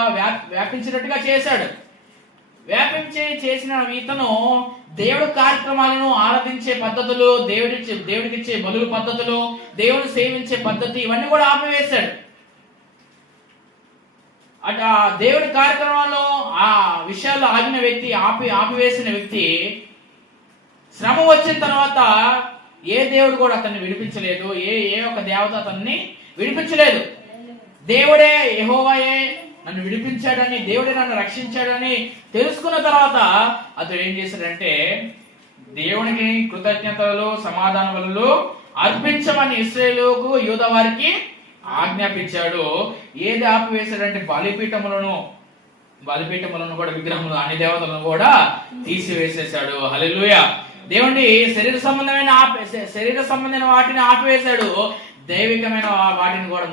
వ్యాపించినట్టుగా చేశాడు. చేసిన ఇతను దేవుడి కార్యక్రమాలను ఆరాధించే పద్ధతులు, దేవుడికిచ్చే బలుల పద్ధతులు, దేవుని సేవించే పద్ధతి, ఇవన్నీ కూడా ఆపివేశాడు. అటు ఆ దేవుడి కార్యక్రమాల్లో ఆ విషయాల్లో ఆగిన వ్యక్తి, ఆపివేసిన వ్యక్తి శ్రమ వచ్చిన తర్వాత ఏ దేవుడు కూడా అతన్ని విడిపించలేదు. ఏ ఒక దేవత అతన్ని విడిపించలేదు. దేవుడే, యెహోవాయే నన్ను విడిపించాడని, దేవుడే నన్ను రక్షించాడని తెలుసుకున్న తర్వాత అతడు ఏం చేశాడంటే, దేవునికి కృతజ్ఞతలు, సమాధాన బలులు అర్పించమని ఇశ్రాయేలుకు, యూదా వారికి ఆజ్ఞాపించాడు. ఏది ఆపివేశాడంటే బలిపీఠములను కూడా, విగ్రహములు, అన్ని దేవతలను కూడా తీసివేసేశాడు. హల్లెలూయా. దేవుడి శరీర సంబంధమైన వాటిని ఆపివేశాడు. దైవికమైన వాటిని కూడా,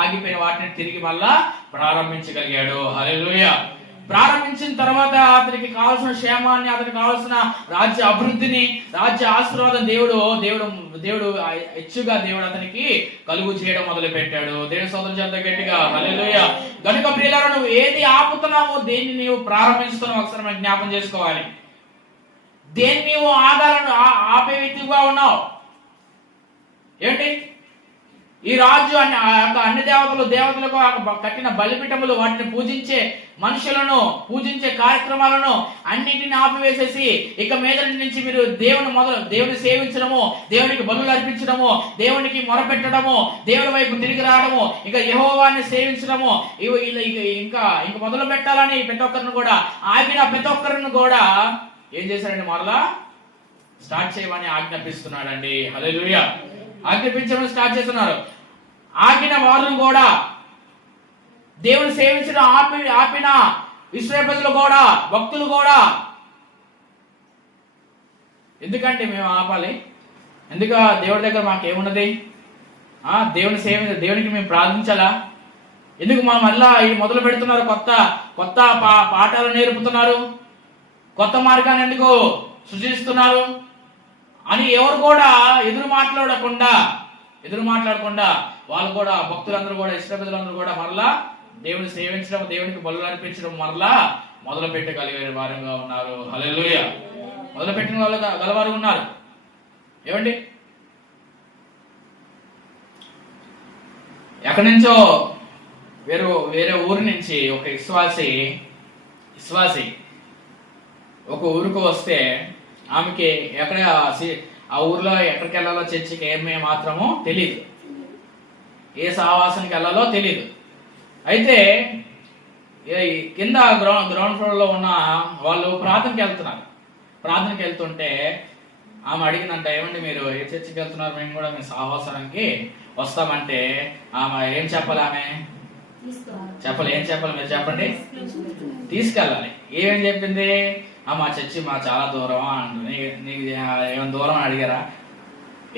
ఆగిపోయిన వాటిని తిరిగి మళ్ళా ప్రారంభించగలిగాడు. హల్లెలూయా. ప్రారంభించిన తర్వాత అతనికి కావాల్సిన క్షేమాన్ని, అతనికి కావాల్సిన రాజ్య అభివృద్ధిని, రాజ్య ఆశీర్వాదం దేవుడు హెచ్చుగా దేవుడు అతనికి కలుగు చేయడం మొదలు పెట్టాడు. దేవుని సోదరుల చేత గట్టిగా హల్లెలూయా. గనుక ప్రియులారా, నువ్వు ఏది ఆపుతున్నావో, దేన్ని నీవు ప్రారంభిస్తున్నావు ఒకసారి మనం జ్ఞాపం చేసుకోవాలి. దేన్ని నీవు ఆపే వ్యక్తిగా ఉన్నావు. ఏంటి? ఈ రాజు అన్ని దేవతలకు కట్టిన బలిపీఠములు, వాటిని పూజించే మనుషులను, పూజించే కార్యక్రమాలను అన్నింటిని ఆపివేసేసి, ఇక మీద నుంచి మీరు దేవుని సేవించడము, దేవునికి బలులు అర్పించడము, దేవునికి మొరపెట్టడము, దేవుని వైపు తిరిగి రావడము, ఇక యెహోవాని సేవించడము, ఇంకా మొదలు పెట్టాలని ప్రతి ఒక్కరిని కూడా, ఆగిన ప్రతి ఒక్కరిని కూడా ఏం చేశారండి, మరలా స్టార్ట్ చేయమని ఆజ్ఞాపిస్తున్నాడండి. హల్లెలూయా. ఆజ్ఞాపించడం స్టార్ట్ చేస్తున్నారు. ఆగిన వారు కూడా, దేవుని సేవించడం ఆపిన ఇశ్రాయేలు ప్రజలు కూడా, భక్తులు కూడా, ఎందుకంటే మేము ఆపాలి? ఎందుకు? దేవుడి దగ్గర మాకేమున్నది? దేవునికి మేము ప్రార్థించాలా? ఎందుకు మా మళ్ళా ఈ మొదలు పెడుతున్నారు? కొత్త పాఠాలు నేర్పుతున్నారు, కొత్త మార్గాన్ని ఎందుకు సృష్టిస్తున్నారు అని ఎవరు కూడా ఎదురు మాట్లాడకుండా వాళ్ళు కూడా, భక్తులందరూ కూడా, ఇశ్రాయేలీయులందరూ కూడా మరలా దేవుని సేవించడం, దేవునికి బలులు అర్పించడం మరలా మొదలు పెట్టగలిగే వారంగా ఉన్నారు. హల్లెలూయా. మొదలు పెట్టిన వాళ్ళు గలవారు ఉన్నారు. ఏమండి? ఎక్కడి నుంచో వేరే ఊరి నుంచి ఒక విశ్వాసి ఒక ఊరికి వస్తే, ఆమెకి ఆ ఊర్లో ఎక్కడికి వెళ్ళాలో, చర్చికి ఏమే మాత్రమో తెలియదు, ఏ సహవాసానికి వెళ్ళాలో తెలియదు. అయితే కింద గ్రౌండ్ ఫ్లోర్ లో ఉన్న వాళ్ళు ప్రార్థనకి వెళ్తుంటే ఆమె అడిగినంట, ఏమండి మీరు ఏ చర్చికి వెళ్తున్నారు? మేము కూడా మీ సహవాసానికి వస్తామంటే ఆమె ఏం చెప్పాలి? ఏం చెప్పాలి? మీరు చెప్పండి. తీసుకెళ్ళాలి. ఏమేం చెప్పింది? మా చర్చి చాలా దూరం అంటుంది. నీకు ఏమైనా దూరం అని అడిగారా?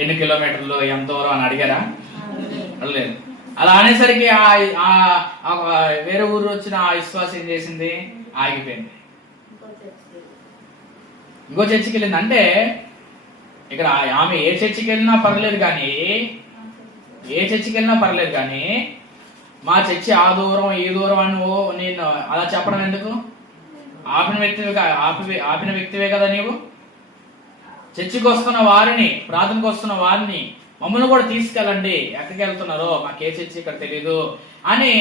ఎన్ని కిలోమీటర్లు, ఎంత దూరం అని అడిగారా? లేదు. అలా అనేసరికి వేరే ఊరు వచ్చిన ఆ విశ్వాసం ఏం చేసింది? ఆగిపోయింది. ఇంకో చర్చికి వెళ్ళింది. అంటే ఇక్కడ ఆమె ఏ చర్చికి వెళ్ళినా పర్లేదు కానీ మా చర్చి ఆ దూరం ఈ దూరం అని నేను అలా చెప్పడం ఎందుకు? ఆపిన వ్యక్తివే కదా నీవు. చర్చికి వస్తున్న వారిని, ప్రార్థనకు వస్తున్న వారిని, మమ్మల్ని కూడా తీసుకెళ్ళండి. ఎక్కడికి వెళ్తున్నారో మాకు ఏ చర్చి ఇక్కడ తెలీదు అని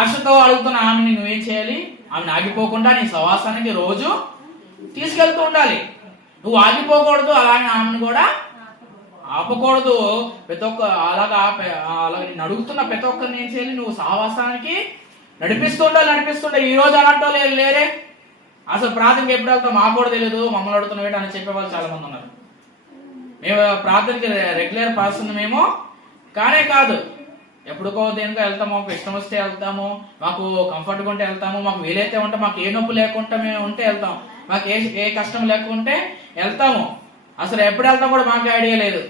ఆశతో అడుగుతున్న ఆమెని నువ్వేం చేయాలి? ఆమెను ఆగిపోకుండా నీ సహవాసానికి రోజు తీసుకెళ్తూ ఉండాలి. నువ్వు ఆగిపోకూడదు, అలాగే ఆమెను కూడా ఆపకూడదు. ప్రతి ఒక్క అలాగా అడుగుతున్న ప్రతి ఒక్కరిని ఏం చేయాలి? నువ్వు సహవాసానికి నడిపిస్తుండే. ఈ రోజు అలాంటి లేరే. అసలు ప్రార్థనకి ఎప్పుడు వెళ్తాం మాకు కూడా తెలియదు, మమ్మల్ని అడుగుతున్న అని చెప్పే వాళ్ళు చాలా మంది ఉన్నారు. మేము ప్రార్థనకి రెగ్యులర్ పర్సన్ మేము కాదు. ఎప్పుడుకో దేనికో వెళ్తాము, ఇష్టం వస్తే వెళ్తాము, మాకు కంఫర్ట్గా ఉంటే వెళ్తాము, మాకు వీలైతే ఉంటే, మాకు ఏ నొప్పి లేకుండా మేము ఉంటే వెళ్తాం, మాకు ఏ కష్టం లేకుంటే వెళ్తాము. అసలు ఎప్పుడు వెళ్తాం కూడా మాకు ఐడియా లేదు.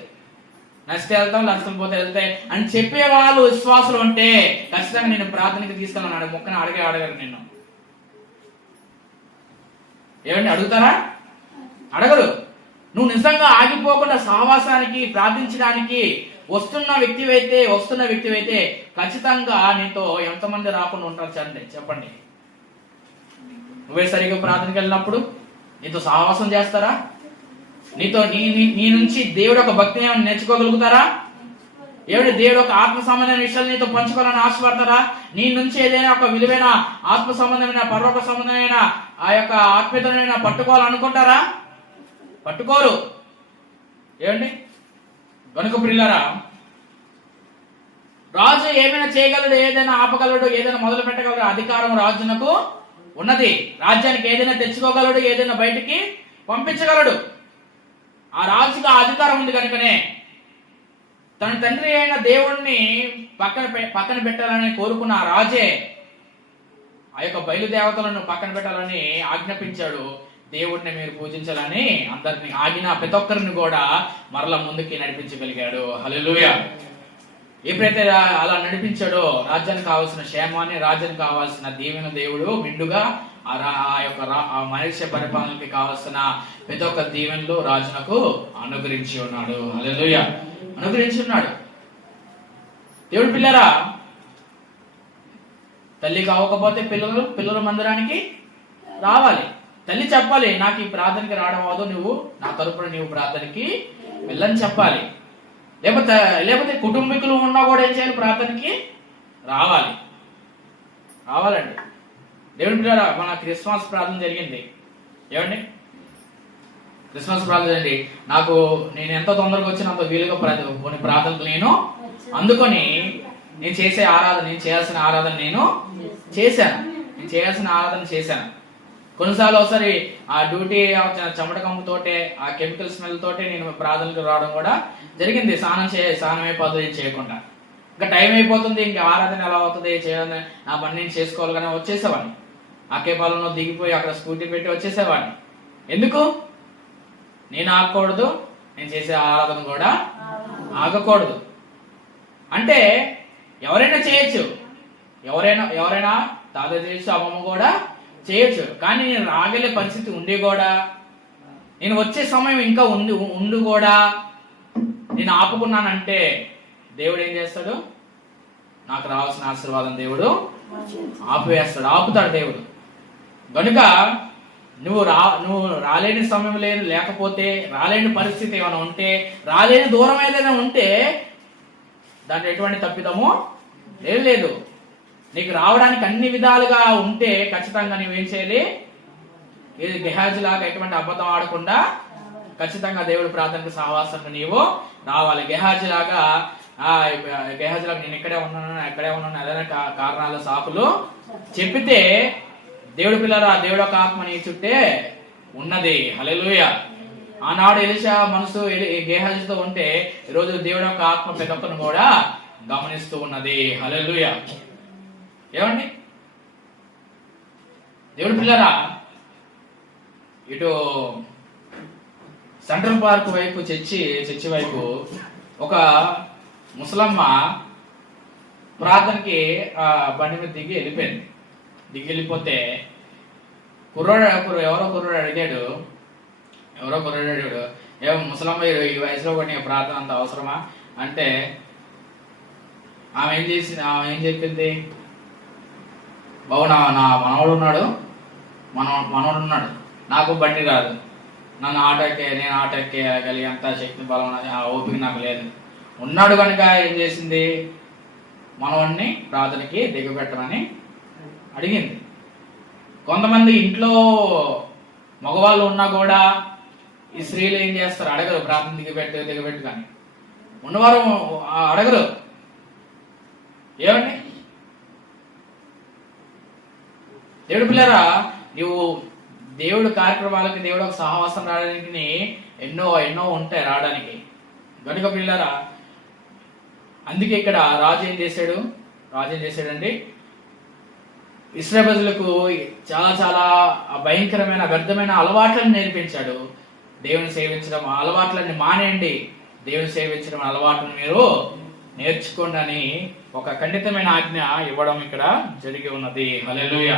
నచ్చితే వెళ్తాం, నచ్చకపోతే వెళ్తే అని చెప్పే వాళ్ళు విశ్వాసులు ఉంటే ఖచ్చితంగా నేను ప్రార్థనకి తీసుకెళ్ళాను. మొక్కని అడగరు నిన్ను. ఏమండి అడుగుతారా? అడగరు. నువ్వు నిజంగా ఆగిపోకుండా సహవాసానికి ప్రార్థించడానికి వస్తున్న వ్యక్తివైతే ఖచ్చితంగా నీతో ఎంతమంది రాకుండా ఉంటారు చెప్పండి. నువ్వే సరిగ్గా ప్రార్థనకి వెళ్ళినప్పుడు నీతో సహవాసం చేస్తారా? నీతో నీ నుంచి దేవుడు ఒక భక్తిని ఏమైనా నేర్చుకోగలుగుతారా? ఏమిటి దేవుడు ఒక ఆత్మ సంబంధమైన విషయాలు నీతో పంచుకోవాలని ఆశపడతారా? నీ నుంచి ఏదైనా ఒక విలువైన ఆత్మ సంబంధమైన పరలోక సంబంధమైన ఆ యొక్క ఆత్మీయతమైన పట్టుకోవాలనుకుంటారా? పట్టుకోరు. ఏమండి గనుక ప్రియులారా, రాజు ఏమైనా చేయగలడు, ఏదైనా ఆపగలడు, ఏదైనా మొదలు పెట్టగలడు. అధికారం రాజునకు ఉన్నది. రాజ్యానికి ఏదైనా తెచ్చుకోగలడు, ఏదైనా బయటికి పంపించగలడు. ఆ రాజుకి ఆ అధికారం ఉంది కనుకనే తన తండ్రి అయిన దేవుణ్ణి పక్కన పెట్టాలని కోరుకున్న ఆ రాజే ఆ యొక్క బయలుదేవతలను పక్కన పెట్టాలని ఆజ్ఞాపించాడు. దేవుడిని మీరు పూజించాలని అందరిని ఆగిన ప్రతి ఒక్కరిని కూడా మరల ముందుకి నడిపించగలిగాడు. హల్లెలూయా. ఎప్పుడైతే అలా నడిపించాడో రాజ్యానికి కావాల్సిన క్షేమాన్ని, రాజ్యానికి కావాల్సిన దీవెన దేవుడు మెండుగా ఆ మనుష్య పరిపాలనకి కావాల్సిన ప్రతి ఒక్క దీవెనలు రాజునకు అనుగ్రహించి ఉన్నాడు. హల్లెలూయా. అనుగ్రహించి ఉన్నాడు. దేవుడు పిల్లరా, తల్లి కావకపోతే పిల్లల మందిరానికి రావాలి. తల్లి చెప్పాలి, నాకు ఈ ప్రార్థనకి రావడం అవదు, నువ్వు నా తరపున నీవు ప్రార్థనకి వెళ్ళని చెప్పాలి. లేకపోతే కుటుంబీకులు ఉన్నా కూడా ఏం చేయాలి? ప్రార్థనకి రావాలండి. దేవుడి పిల్లరా, మన క్రిస్మస్ ప్రార్థన జరిగింది. ఏమండి క్రిస్మస్ ప్రార్థన జరిగింది. నేను ఎంత తొందరగా వచ్చినంత వీలుగా కొన్ని ప్రార్థనలు నేను అందుకొని నేను చేయాల్సిన ఆరాధన నేను చేశాను. కొన్నిసార్లు ఒకసారి ఆ డ్యూటీ చెమట కమ్ముతోటే, ఆ కెమికల్ స్మెల్ తోటే నేను ప్రార్థనకు రావడం కూడా జరిగింది. స్నానం అయిపోతుంది చేయకుండా. ఇంకా టైం అయిపోతుంది, ఇంకా ఆరాధన ఎలా అవుతుంది చేయాలని నా పని నేను చేసుకోవాలి కానీ వచ్చేసేవాడిని. అక్కేపాలెంలో దిగిపోయి అక్కడ స్కూటీ పెట్టి వచ్చేసేవాడిని. ఎందుకు? నేను ఆగకూడదు, నేను చేసే ఆరాధన కూడా ఆగకూడదు. అంటే ఎవరైనా చేయొచ్చు, ఎవరైనా తాత చేయొచ్చు, అమ్మమ్మ కూడా చేయొచ్చు. కానీ నేను రాగలే పరిస్థితి ఉండి కూడా, నేను వచ్చే సమయం ఇంకా ఉండి కూడా నేను ఆపుకున్నానంటే దేవుడు ఏం చేస్తాడు? నాకు రావాల్సిన ఆశీర్వాదం దేవుడు ఆపుతాడు దేవుడు. కనుక నువ్వు రాలేని సమయం లేకపోతే, రాలేని పరిస్థితి ఏమైనా ఉంటే, రాలేని దూరం ఏదైనా ఉంటే దాంట్లో ఎటువంటి తప్పిదము లేదు. నీకు రావడానికి అన్ని విధాలుగా ఉంటే ఖచ్చితంగా నువ్వేం చేయాలి? ఇది గెహాజీ లాగా ఎటువంటి అబద్ధం ఆడకుండా ఖచ్చితంగా దేవుడు ప్రార్థనకు సహవాసంగా నీవు రావాలి. గెహాజీ లాగా నేను ఎక్కడే ఉన్నాను ఏదైనా కారణాలు సాకులు చెప్పితే దేవుడు పిల్లరా, దేవుడు ఒక ఆత్మ నీ చుట్టే ఉన్నది. హల్లెలూయా. ఆనాడు ఎలీషా మనసు గెహాజీతో ఉంటే ఈరోజు దేవుడు ఒక ఆత్మ ప్రతి ఒక్కరిని కూడా గమనిస్తూ ఉన్నది. హల్లెలూయా. ఏమండి దేవుడు పిల్లరా, ఇటు సెంట్రల్ పార్క్ వైపు చర్చి వైపు ఒక ముసలమ్మ ప్రార్థనకి బండి మీద దిగి వెళ్ళిపోతే ఎవరో కుర్రోడు అడిగాడు, ఏమో ముసలమ్మ ఈ వయసులో కూడా నీకు ప్రార్థన అంత అవసరమా అంటే ఆమె ఏం చెప్పింది? బాబు నా మనవడు ఉన్నాడు, నాకు బండి రాదు, నేను ఆటో ఎక్కేయగలిగే అంత శక్తి బలం ఆ ఓపిక నాకు లేదు. ఉన్నాడు కనుక ఏం చేసింది? మనవాడిని ప్రార్థనకి దిగబెట్టమని అడిగింది. కొంతమంది ఇంట్లో మగవాళ్ళు ఉన్నా కూడా ఈ స్త్రీలు ఏం చేస్తారు? అడగరు, ప్రార్థన దిగబెట్టు కానీ. ఉన్నవారు అడగరు. ఏమండి దేవుడు పిల్లరా, నువ్వు దేవుడు కార్యక్రమాలకి, దేవుడు ఒక సహవాసం రావడానికి ఎన్నో ఉంటాయి రావడానికి. కనుక పిల్లరా, అందుకే ఇక్కడ రాజు ఏం చేశాడండి? ఇశ్రాయేలు ప్రజలకు చాలా భయంకరమైన వ్యర్థమైన అలవాట్లను నేర్పించాడు. దేవుని సేవించడం అలవాట్లన్నీ మానేయండి, దేవుని సేవించడం అలవాటును మీరు నేర్చుకోండి అని ఒక ఖండితమైన ఆజ్ఞ ఇవ్వడం ఇక్కడ జరిగి ఉన్నది. హల్లెలూయా.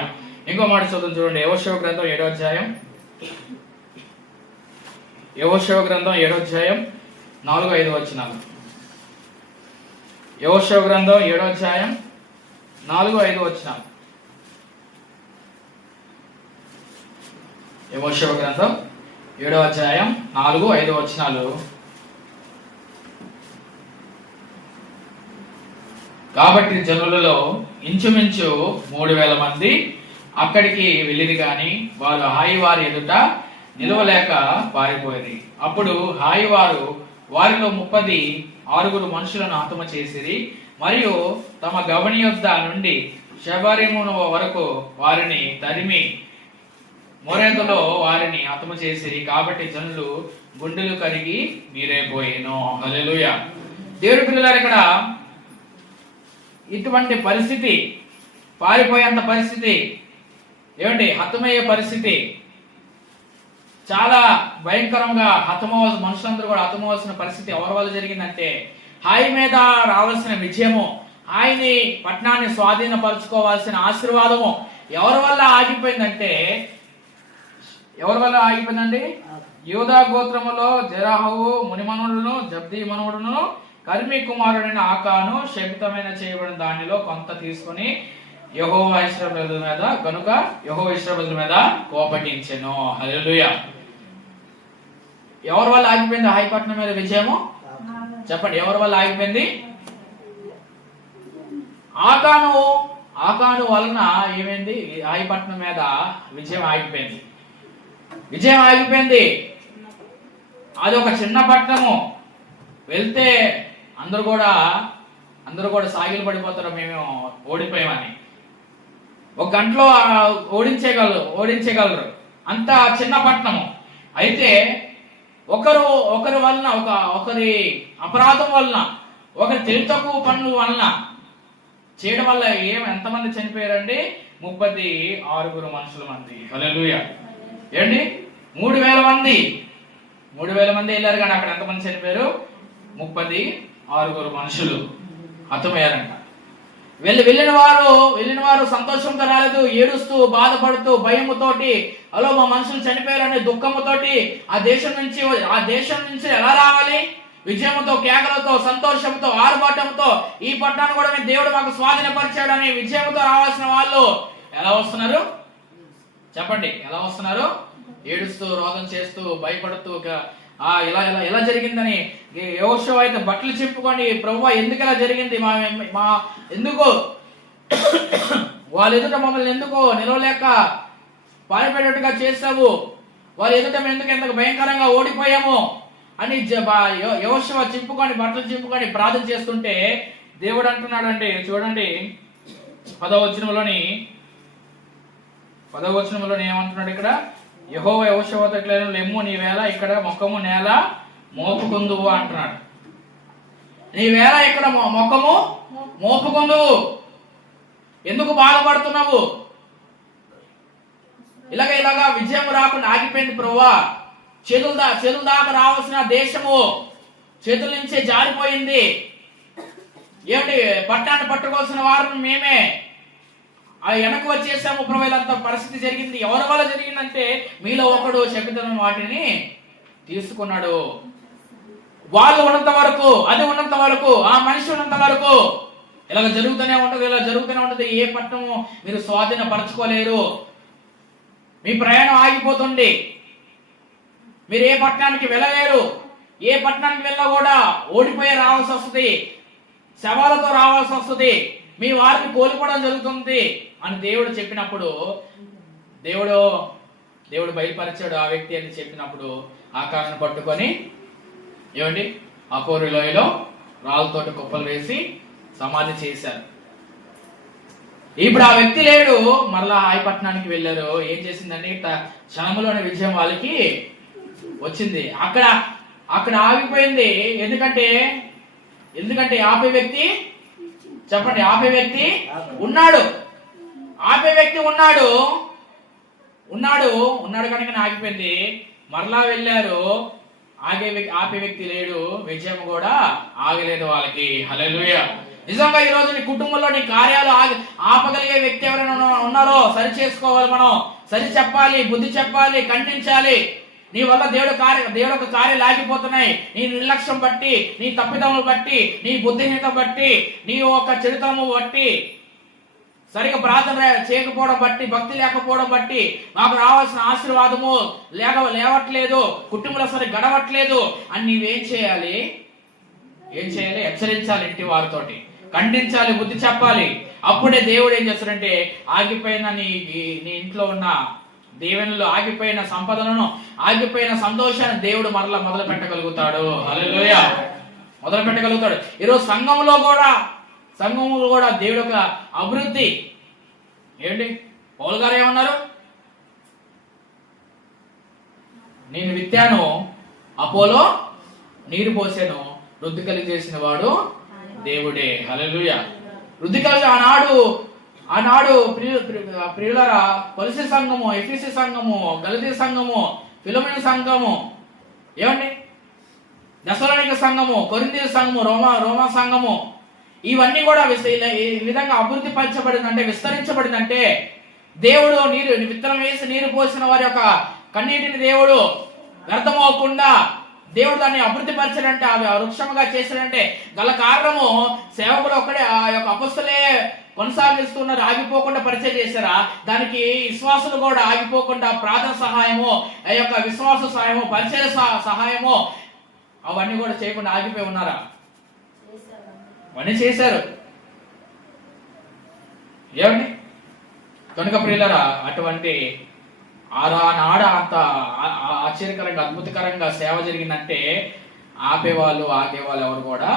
ఇంకో మాట చదువు చూడండి, యెహోషువ గ్రంథం 7వ అధ్యాయం, యెహోషువ గ్రంథం 7వ అధ్యాయం 4-5 వచనాలు. యెహోషువ గ్రంథం 7వ అధ్యాయం 4-5 వచనాలు. యెహోషువ గ్రంథం 7వ అధ్యాయం 4-5 వచనాలు. కాబట్టి జనులలో ఇంచుమించు 3000 మంది అక్కడికి వెళ్ళింది గాని వారు హాయి వారి ఎదుట నిలవలేక పారిపోయింది. అప్పుడు హాయి వారు వారిలో 36 మనుషులను హతమ చేసిరి, మరియు తమ గవని యొద్ద నుండి శబరిమును వరకు వారిని తరిమి మొరేదులో వారిని హతమ చేసిరి. కాబట్టి జనులు గుండెలు కరిగి మీరైపోయేను. హల్లెలూయా. దేవుని పిల్లలారా, ఇక్కడ ఇటువంటి పరిస్థితి, పారిపోయేంత పరిస్థితి, ఏమండి హతమయ్యే పరిస్థితి, చాలా భయంకరంగా మనుషులందరూ కూడా హతమవలసిన పరిస్థితి ఎవరి వల్ల జరిగిందంటే, హాయి మీద రావాల్సిన విజయము, హాయిని పట్టణాన్ని స్వాధీనపరచుకోవాల్సిన ఆశీర్వాదము ఎవరి వల్ల ఆగిపోయిందంటే, ఎవరి వల్ల ఆగిపోయిందండి? యూదా గోత్రములో జెరహు మునిమనుడును జబ్ది మనవుడును కర్మి కుమారుడైన ఆకాను శపితమైన చేయబడిన దానిలో కొంత తీసుకుని యెహోవా ఇశ్రాయేలు మీద గనుక యెహోవా ఇశ్రాయేలు మీద కోపగించెను. హల్లెలూయా. ఎవరి వల్ల ఆగిపోయింది హాయిపట్నం మీద విజయము? చెప్పండి, ఎవరి వల్ల ఆగిపోయింది? ఆకాను వలన ఏమైంది? హాయిపట్నం మీద విజయం ఆగిపోయింది. అది ఒక చిన్న పట్టణము. వెళ్తే అందరూ కూడా సాగిలు పడిపోతారు, మేము ఓడిపోయామని. ఒక గంటలో ఓడించగలరు అంత చిన్న పట్టణము. అయితే ఒకరి వలన, ఒకరి అపరాధం వలన, ఒకరి తెలివి తక్కువ పనుల వలన చేయడం వల్ల ఎంతమంది చనిపోయారండి? 36 మనుషుల మంది. హల్లెలూయా. ఏంటి 3000 మంది వెళ్ళారు కానీ అక్కడ ఎంతమంది చనిపోయారు? 36 మనుషులు హతమయ్యారంట. వెళ్ళిన వారు సంతోషంతో రాలేదు, ఏడుస్తూ బాధపడుతూ భయముతోటి, అలో మా మనుషులు చనిపోయారనే దుఃఖముతోటి ఆ దేశం నుంచి ఎలా రావాలి? విజయంతో, కేకలతో, సంతోషంతో, ఆర్భాటంతో, ఈ పట్టణాన్ని కూడా దేవుడు మాకు స్వాధీనపరిచాడని విజయంతో రావాల్సిన వాళ్ళు ఎలా వస్తున్నారు? చెప్పండి, ఎలా వస్తున్నారు? ఏడుస్తూ, రోదన చేస్తూ, భయపడుతూ, ఇలా జరిగిందని. యెహోషువ అయితే బట్టలు చింపుకొని, ప్రభువా ఎందుకు ఇలా జరిగింది, ఎందుకు వాళ్ళ ఎదుట మమ్మల్ని ఎందుకు నిలవలేక పారిపోయేటట్టుగా చేసావు, వాళ్ళ ఎదుట మేము ఎందుకు ఎంత భయంకరంగా ఓడిపోయాము అని యెహోషువ బట్టలు చింపుకొని ప్రార్థన చేస్తుంటే దేవుడు అంటున్నాడు అండి, చూడండి 10వ వచనంలోని ఏమంటున్నాడు ఇక్కడ? యెహోవా యెహోషువతో ఇట్లా, లెమ్ము నీ వేళ ఇక్కడ ముఖము నేల మోపుకుందువు అంటున్నాడు. నీ వేళ ఇక్కడ ముఖము మోపుకుందువు. ఎందుకు బాధపడుతున్నావు? ఇలాగా విజయం రాకుండా ఆగిపోయింది ప్రభువా. చేతుల దాకా రావాల్సిన దేశము చేతుల నుంచే జారిపోయింది. ఏమిటి పట్టాన్ని పట్టుకోవాల్సిన వారిని మేమే వెనక్కి వచ్చేసాము ప్రభు. ఇలాంత పరిస్థితి జరిగింది. ఎవరి వల్ల జరిగిందంటే, మీలో ఒకడు శపితమైన వాటిని తీసుకున్నాడు. వాళ్ళు ఉన్నంత వరకు, అది ఉన్నంత వరకు, ఆ మనిషి ఉన్నంత వరకు ఇలా జరుగుతూనే ఉంటది. ఏ పట్టణము మీరు స్వాధీనపరచుకోలేరు. మీ ప్రయాణం ఆగిపోతుంది. మీరు ఏ పట్టణానికి వెళ్ళలేరు. ఏ పట్టణానికి వెళ్ళా కూడా ఓడిపోయి రావాల్సి వస్తుంది, శవాలతో రావాల్సి వస్తుంది, మీ వారిని కోల్పోవడం జరుగుతుంది అని దేవుడు చెప్పినప్పుడు, దేవుడు బయలుపరిచాడు ఆ వ్యక్తి అని చెప్పినప్పుడు ఆకారాన్ని పట్టుకొని ఏమండి అకోరు లోయలో రాళ్ళతోటి కుప్పలు వేసి సమాధి చేశారు. ఇప్పుడు ఆ వ్యక్తి లేడు. మరలా హాయిపట్నానికి వెళ్ళారు. ఏం చేసిందండి? క్షణంలోని విజయం వాళ్ళకి వచ్చింది. అక్కడ ఆగిపోయింది. ఎందుకంటే ఆపే వ్యక్తి, చెప్పండి, ఆపే వ్యక్తి ఉన్నాడు. ఉన్నాడు కనుక ఆగిపోయింది. మరలా వెళ్ళారు, ఆపే వ్యక్తి లేడు, విజయం కూడా ఆగలేదు వాళ్ళకి. హల్లెలూయా. నిజంగా ఈ రోజు నీ కుటుంబంలో నీ కార్యాలు ఆపగలిగే వ్యక్తి ఎవరైనా ఉన్నారో సరి చేసుకోవాలి. మనం సరి చెప్పాలి, బుద్ధి చెప్పాలి, ఖండించాలి. నీ వల్ల దేవుడు యొక్క కార్యాలు ఆగిపోతున్నాయి. నీ నిర్లక్ష్యం బట్టి, నీ తప్పిదములు బట్టి, నీ బుద్ధిహీనత బట్టి, నీ యొక్క చరిత్రము బట్టి, సరిగా ప్రార్థన చేయకపోవడం బట్టి, భక్తి లేకపోవడం బట్టి, నాకు రావాల్సిన ఆశీర్వాదము లేవట్లేదు, కుటుంబంలో సరి గడవట్లేదు అని నీవేం చేయాలి? హెచ్చరించాలి, ఇంటి వారితోటి ఖండించాలి, బుద్ధి చెప్పాలి. అప్పుడే దేవుడు ఏం చేస్తాడంటే ఆగిపోయిన నీ ఇంట్లో ఉన్న దీవెనలు, ఆగిపోయిన సంపదలను, ఆగిపోయిన సంతోషాన్ని దేవుడు మరలా మొదలు పెట్టగలుగుతాడు. హల్లెలూయా. మొదలు పెట్టగలుగుతాడు. ఈరోజు సంఘంలో కూడా దేవుడు యొక్క అభివృద్ధి ఏంటి? పౌలు గారు ఏమన్నారు? నేను విత్తాను, అపోలో నీరు పోసాను, వృద్ధి కలిగి చేసిన వాడు దేవుడే. హల్లెలూయా. వృద్ధి కలిగి ఆనాడు ప్రియులరా, కొలసి సంఘము, ఎఫెసీ సంఘము, గలతీ సంఘము, ఫిలమోను సంఘము, ఏమండి, దెసలోనిక సంఘము, కొరింథీ సంఘము, రోమా సంఘము, ఇవన్నీ కూడా ఈ విధంగా అభివృద్ధి పరచబడిందంటే, విస్తరించబడిందంటే దేవుడు విత్తనం వేసి నీరు పోసిన వారి యొక్క కన్నీటిని దేవుడు వ్యర్థమవకుండా దేవుడు దాన్ని అభివృద్ధి పరిచాడంటే, అవి వృక్షముగా చేశాడంటే గల కారణము సేవకులు ఒక్కడే, ఆ యొక్క అపొస్తలే కొనసాగిస్తున్నారు, ఆగిపోకుండా పరిచయం చేశారా? దానికి విశ్వాసులు కూడా ఆగిపోకుండా ప్రార్థన సహాయము, ఆ యొక్క విశ్వాస సహాయము, పరిచయ సహాయము, అవన్నీ కూడా చేయకుండా ఆగిపోయి ఉన్నారా? అవన్నీ చేశారు. ఏమండి? కనుక ప్రియులరా, అటువంటి ఆనాడ అంత ఆశ్చర్యకరంగా, అద్భుతకరంగా సేవ జరిగిందంటే ఆగేవాళ్ళు ఎవరు కూడా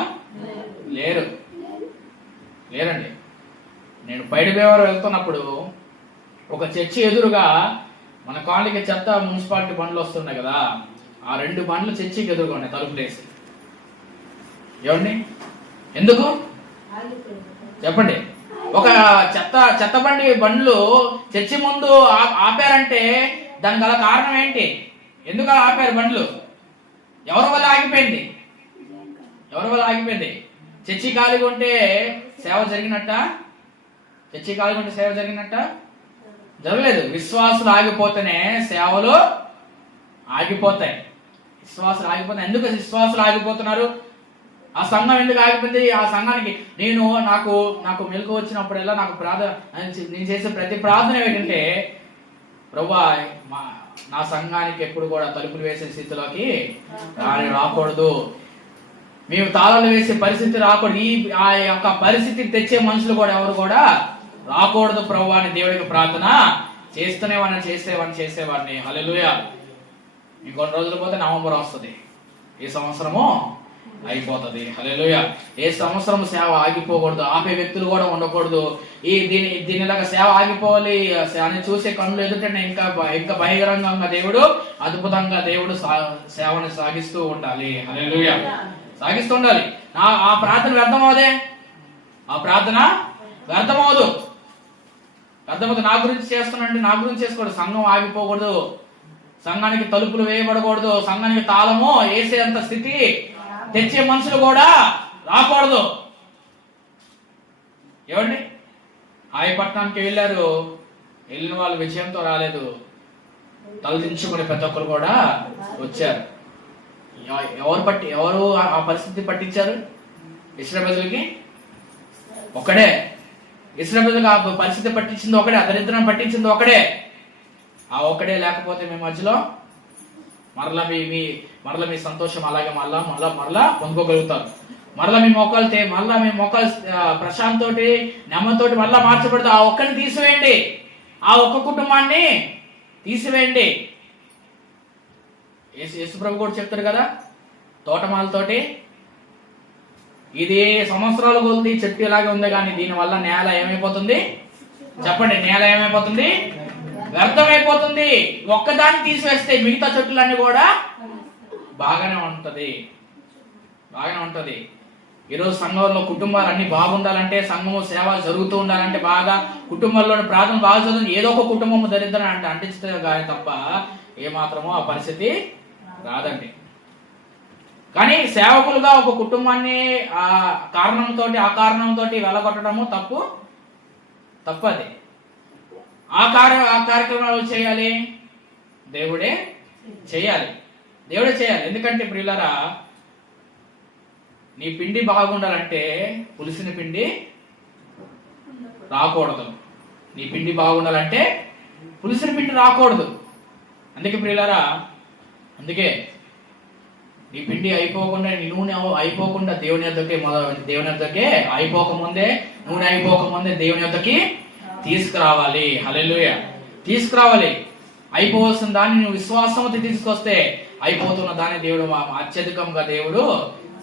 లేరండి. నేను బయటపేవారు వెళ్తున్నప్పుడు ఒక చర్చి ఎదురుగా మన కాలనీకి చెత్త మున్సిపాలిటీ బండ్లు వస్తున్నాయి కదా, ఆ 2 బండ్లు చర్చికి ఎదురుగా ఉన్నాయి, తలుపులేసి. ఏమండి? ఎందుకు చెప్పండి? ఒక చెత్త బండ్లు చర్చి ముందు ఆపారంటే దానికి గల కారణం ఏంటి? ఎందుకు అలా ఆపారు బండ్లు? ఎవరి వల్ల ఆగిపోయింది? చర్చి ఖాళీగా ఉంటే సేవ జరిగినట్ట? జరగలేదు. విశ్వాసులు ఆగిపోతేనే సేవలు ఆగిపోతాయి. ఎందుకు విశ్వాసులు ఆగిపోతున్నారు? ఆ సంఘం ఎందుకు ఆగిపోయింది? ఆ సంఘానికి నాకు మెలకు వచ్చినప్పుడల్లా నేను చేసే ప్రతి ప్రార్థన ఏంటంటే, ప్రభువా నా సంఘానికి ఎప్పుడు కూడా తలుపులు వేసే స్థితిలోకి రాకూడదు, మేము తాళాలు వేసే పరిస్థితి రాకూడదు, ఆ యొక్క పరిస్థితికి తెచ్చే మనుషులు కూడా ఎవరు కూడా రాకూడదు ప్రభువా అని దేవుడికి ప్రార్థన చేసేవాడిని. హల్లెలూయా. ఇంకొన్ని రోజులు పోతే నవంబర్ వస్తుంది, ఈ సంవత్సరము అయిపోతుంది. హల్లెలూయా. ఏ సంవత్సరం సేవ ఆగిపోకూడదు, ఆపే వ్యక్తులు కూడా ఉండకూడదు. దీనిలాగా సేవ ఆగిపోవాలి అని చూసే కన్నులు ఎదుటనే ఇంకా బహిరంగంగా దేవుడు, అద్భుతంగా దేవుడు సేవని సాగిస్తూ ఉండాలి. హల్లెలూయా. సాగిస్తూ ఉండాలి. ఆ ప్రార్థన వ్యర్థమవుదే? ఆ ప్రార్థన వ్యర్థమవుదు. నా గురించి చేస్తున్నాండి, నా గురించి చేసుకోకూడదు. సంఘం ఆగిపోకూడదు, సంఘానికి తలుపులు వేయబడకూడదు, సంఘానికి తాళము వేసేంత స్థితి తెచ్చే మనుషులు కూడా రాకూడదు. ఏమండి? హాయపట్నానికి వెళ్ళిన వాళ్ళు విజయంతో రాలేదు, తలదించుకునే ప్రతి ఒక్కరు కూడా వచ్చారు. ఎవరు ఆ పరిస్థితి పట్టించారు? ఇశ్రాయేలుకి ఒకడే. ఇశ్రాయేలుకి ఆ పరిస్థితి పట్టించింది ఒకడే, ఆ దరిద్రం పట్టించింది ఒకడే. ఆ ఒక్కడే లేకపోతే మీ మధ్యలో మరలా మీ సంతోషం అలాగే మరలా పొందుకోగలుగుతారు. మరలా మీ మొక్కలు ప్రశాంతతోటి, నెమ్మదితోటి మరలా మార్చబడదు. ఆ ఒక్కరిని తీసివేయండి, ఆ ఒక్క కుటుంబాన్ని తీసివేయండి. యేసుప్రభు కూడా చెప్తారు కదా, తోటమాలతోటి ఇది సంవత్సరాలు కొలిది చెట్టు ఇలాగే ఉంది, కానీ దీనివల్ల నేల ఏమైపోతుంది? చెప్పండి, నేల ఏమైపోతుంది? వ్యర్థమైపోతుంది. ఒక్కదాన్ని తీసివేస్తే మిగతా చెట్టులన్నీ కూడా బాగానే ఉంటది. ఈరోజు సంఘంలో కుటుంబాలు అన్ని బాగుండాలంటే, సంఘము సేవ జరుగుతూ ఉండాలంటే, బాగా కుటుంబంలో ప్రార్థన బాగా చదువు, ఏదో ఒక కుటుంబం దరిద్రం అంటించుతుంది కానీ తప్ప ఏమాత్రమో ఆ పరిస్థితి రాదండి. కానీ సేవకులుగా ఒక కుటుంబాన్ని ఆ కారణంతో వెళ్ళగొట్టడము తప్పు అది. ఆ కార్యక్రమాలు చేయాలి దేవుడే చేయాలి. ఎందుకంటే ప్రియులారా, నీ పిండి బాగుండాలంటే పులిసిన పిండి రాకూడదు. నీ పిండి బాగుండాలంటే పులిసిన పిండి రాకూడదు. అందుకే ప్రియులారా, నీ పిండి అయిపోకుండా, నీ నూనె అయిపోకుండా దేవుని యొద్దకే అయిపోకముందే, నూనె అయిపోకముందే దేవుని యొద్దకి తీసుకురావాలి. హల్లెలూయా, తీసుకురావాలి. అయిపోవలసిన దాన్ని నువ్వు విశ్వాసంతో తీసుకొస్తే అయిపోతున్న దాన్ని దేవుడు అత్యధికంగా దేవుడు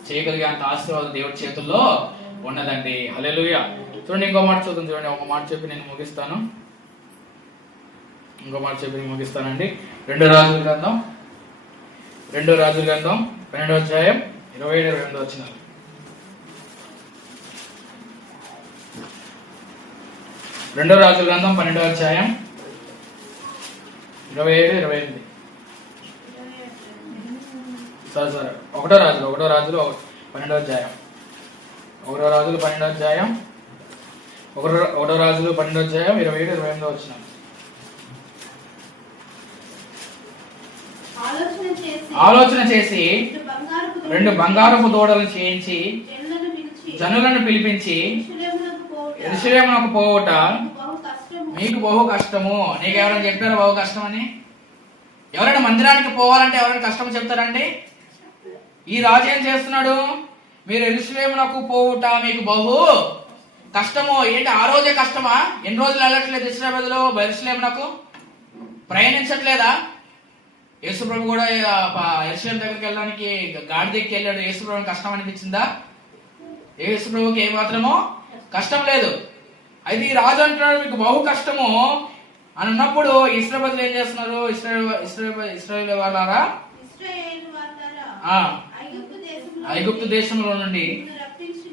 చేయగలిగే అంత ఆశీర్వాదం దేవుడి చేతుల్లో ఉన్నదండి. హల్లెలూయా. చూడండి, ఇంకో మాట చూద్దాం. చూడండి, ఒక మాట చెప్పి నేను ముగిస్తాను. ముగిస్తానండి. 2 రాజుల గ్రంథం 12వ అధ్యాయం 27-28 వచనాలు. 2 రాజుల గ్రంథం 12వ అధ్యాయం 27-28. సరే 1 రాజులు 12వ అధ్యాయం 1 రాజులు 12వ అధ్యాయం 27-28 వచనాలు. ఆలోచన చేసి 2 బంగారపు దూడలను చేయించి జనులను పిలిపించి, యెరూషలేమునకు పోవుట మీకు బహు కష్టము. నీకు ఎవరైనా చెప్పారా బహు కష్టం అని? ఎవరైనా మందిరానికి పోవాలంటే ఎవరైనా కష్టం చెప్తారండి? ఈ రాజు ఏం చేస్తున్నాడు? మీరు యెరూషలేమునకు పోవుట మీకు బహు కష్టము. ఏంటి ఆ రోజే కష్టమా? ఎన్ని రోజులు వెళ్ళట్లేదు ఇశ్రాయేలులో యెరూషలేమునకు? ప్రయాణించట్లేదా? యేసుప్రభు కూడా యెరూషలేము దగ్గరికి వెళ్ళడానికి గాడిద ఎక్కి వెళ్ళాడు. యేసుప్రభుకి కష్టం అనిపించిందా? యేసుప్రభుకి ఏమాత్రమో కష్టం లేదు. అయితే ఈ రాజు అంటున్నాడు మీకు బహు కష్టము అని ఉన్నప్పుడు ఇశ్రాయేలు ఏం చేస్తున్నారు? ఇశ్రాయేలు వాళ్ళారా, ఐగుప్తు దేశంలో నుండి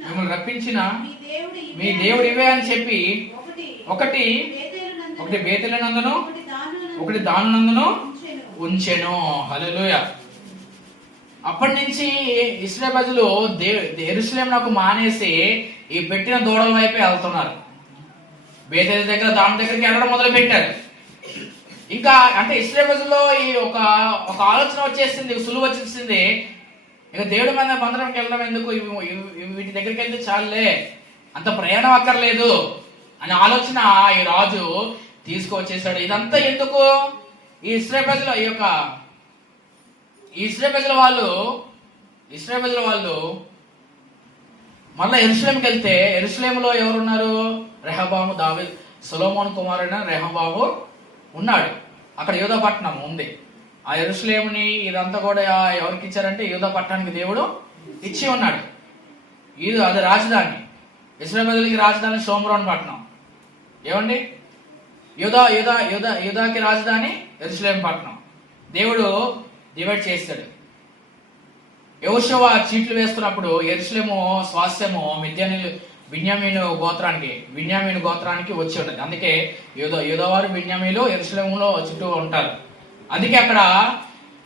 మిమ్మల్ని రప్పించిన మీ దేవుడు ఇవే అని చెప్పి ఒకటి బేతేలునందును ఒకటి దానునందును ఉంచెను. హల్లెలూయా. అప్పటి నుంచి ఇశ్రాయేలు ప్రజలు యెరూషలేమునకు మానేసి ఈ పెట్టిన దూడల వైపే వెళ్తున్నారు. బేతేలు దగ్గర దాని దగ్గరికి వెళ్ళడం మొదలు పెట్టారు. ఇంకా అంటే ఇశ్రాయేలు ప్రజల్లో ఈ ఒక ఆలోచన వచ్చేసింది, సులువు వచ్చేసింది. ఇక దేవుడి మందిరంకి వెళ్ళడం ఎందుకు, వీటి దగ్గరికి వెళ్తే చాలులే, అంత ప్రయాణం అక్కర్లేదు అనే ఆలోచన ఈ రాజు తీసుకువచ్చేసాడు. ఇదంతా ఎందుకు? ఈ ఇశ్రాయేలు ప్రజల వాళ్ళు మళ్ళా యెరూషలేముకి వెళ్తే యెరూషలేములో ఎవరున్నారు? రెహబాము, దావీదు, సొలొమోను కుమారుడైన రెహబాము ఉన్నాడు. అక్కడ యూదా పట్టణం ఉంది. ఆ యెరూషలేముని ఇదంతా కూడా ఎవరికి ఇచ్చారంటే యూదా పట్టణానికి దేవుడు ఇచ్చి ఉన్నాడు. అది రాజధాని. ఇశ్రాయేలు ప్రజలకి రాజధాని షోమ్రోన్ పట్టణం. ఏమండి? యూదాకి రాజధాని యెరూషలేము పట్టణం. దేవుడు డివైడ్ చేస్తాడు. యెహోషువ చీట్లు వేస్తున్నప్పుడు యెరూషలేము స్వాస్థ్యము బిన్యామీను గోత్రానికి వచ్చి ఉంటుంది. అందుకే యూదావారు బిన్యామీలు యెరూషలేములో చుట్టూ ఉంటారు. అందుకే అక్కడ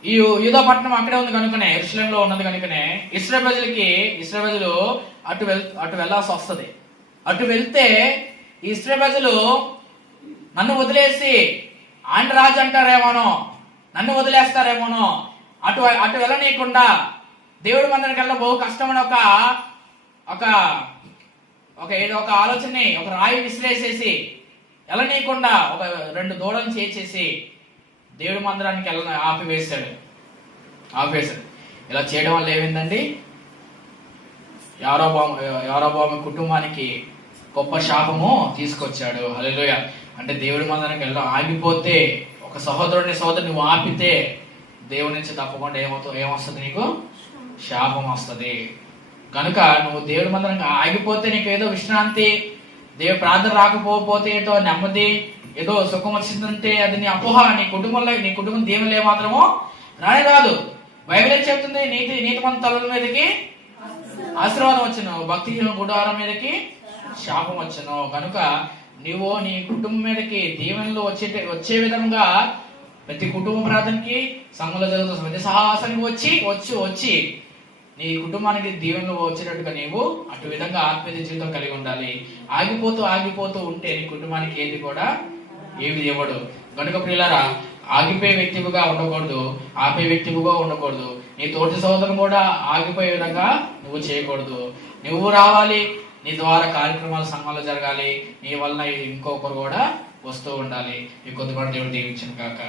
ఈ యూదా పట్టణం అక్కడే ఉంది కనుకనే, యెరూషలేములో ఉన్నది కనుకనే ఇశ్రాయేలు ప్రజలు అటు వెళ్ళాల్సి వస్తుంది. అటు వెళ్తే ఈ ఇశ్రాయేలు ప్రజలు నన్ను వదిలేసి ఆయన రాజు అంటారేమోనో, నన్ను వదిలేస్తారేమోనో, అటు వెళ్ళనీయకుండా దేవుడి మందిరానికి వెళ్ళడం బహు కష్టమని ఒక ఆలోచనని, ఒక రాయి విసిరేసేసి వెళ్ళనీయకుండా 2 దూడలను చేసేసి దేవుడి మందిరానికి ఆపివేశాడు. ఇలా చేయడం వల్ల ఏమైందండి? యారోబాము కుటుంబానికి గొప్ప శాపము తీసుకొచ్చాడు. హల్లెలూయా. అంటే దేవుడి మందిరానికి వెళ్ళడం ఆగిపోతే, ఒక సహోదరుని నువ్వు ఆపితే దేవుడి నుంచి తప్పకుండా ఏమొస్తుంది? నీకు శాపం వస్తుంది. కనుక నువ్వు దేవుడి మందిరానికి ఆగిపోతే నీకు ఏదో విశ్రాంతి, దేవుడి ప్రార్థన రాకపోతే ఏదో నెమ్మది, ఏదో సుఖం వచ్చిందంటే అది నీ అపోహ. నీ కుటుంబం దేవుళ్ళు ఏమాత్రమో రాదు. బైబిల్ ఏం చెప్తుంది? నీతిమంతుల తలల మీదకి ఆశీర్వాదం వచ్చును, భక్తిహీన గుడారం మీదకి శాపం వచ్చును. కనుక నువ్వు నీ కుటుంబం మీదకి దీవెనలు వచ్చే విధంగా ప్రతి కుటుంబ ప్రార్థనకి సంఘంలో జరుగుతున్న ప్రతి సహవాసానికి వచ్చి నీ కుటుంబానికి దీవెనలు వచ్చేటట్టుగా నీవు అటు విధంగా ఆత్మీయ జీవితం కలిగి ఉండాలి. ఆగిపోతూ ఉంటే నీ కుటుంబానికి ఏది కూడా ఏమి ఇవ్వడు. కనుక ప్రియులారా, ఆగిపోయే వ్యక్తిగా ఉండకూడదు, ఆపే వ్యక్తిగా ఉండకూడదు. నీ తోటి సోదరులు కూడా ఆగిపోయే విధంగా నువ్వు చేయకూడదు. నువ్వు రావాలి, నీ ద్వారా కార్యక్రమాలు సంఘంలో జరగాలి, నీ వలన ఇంకొకరు కూడా వస్తూ ఉండాలి. ఈ కొద్దిపాటు దేవుడు దీవించిన కాక.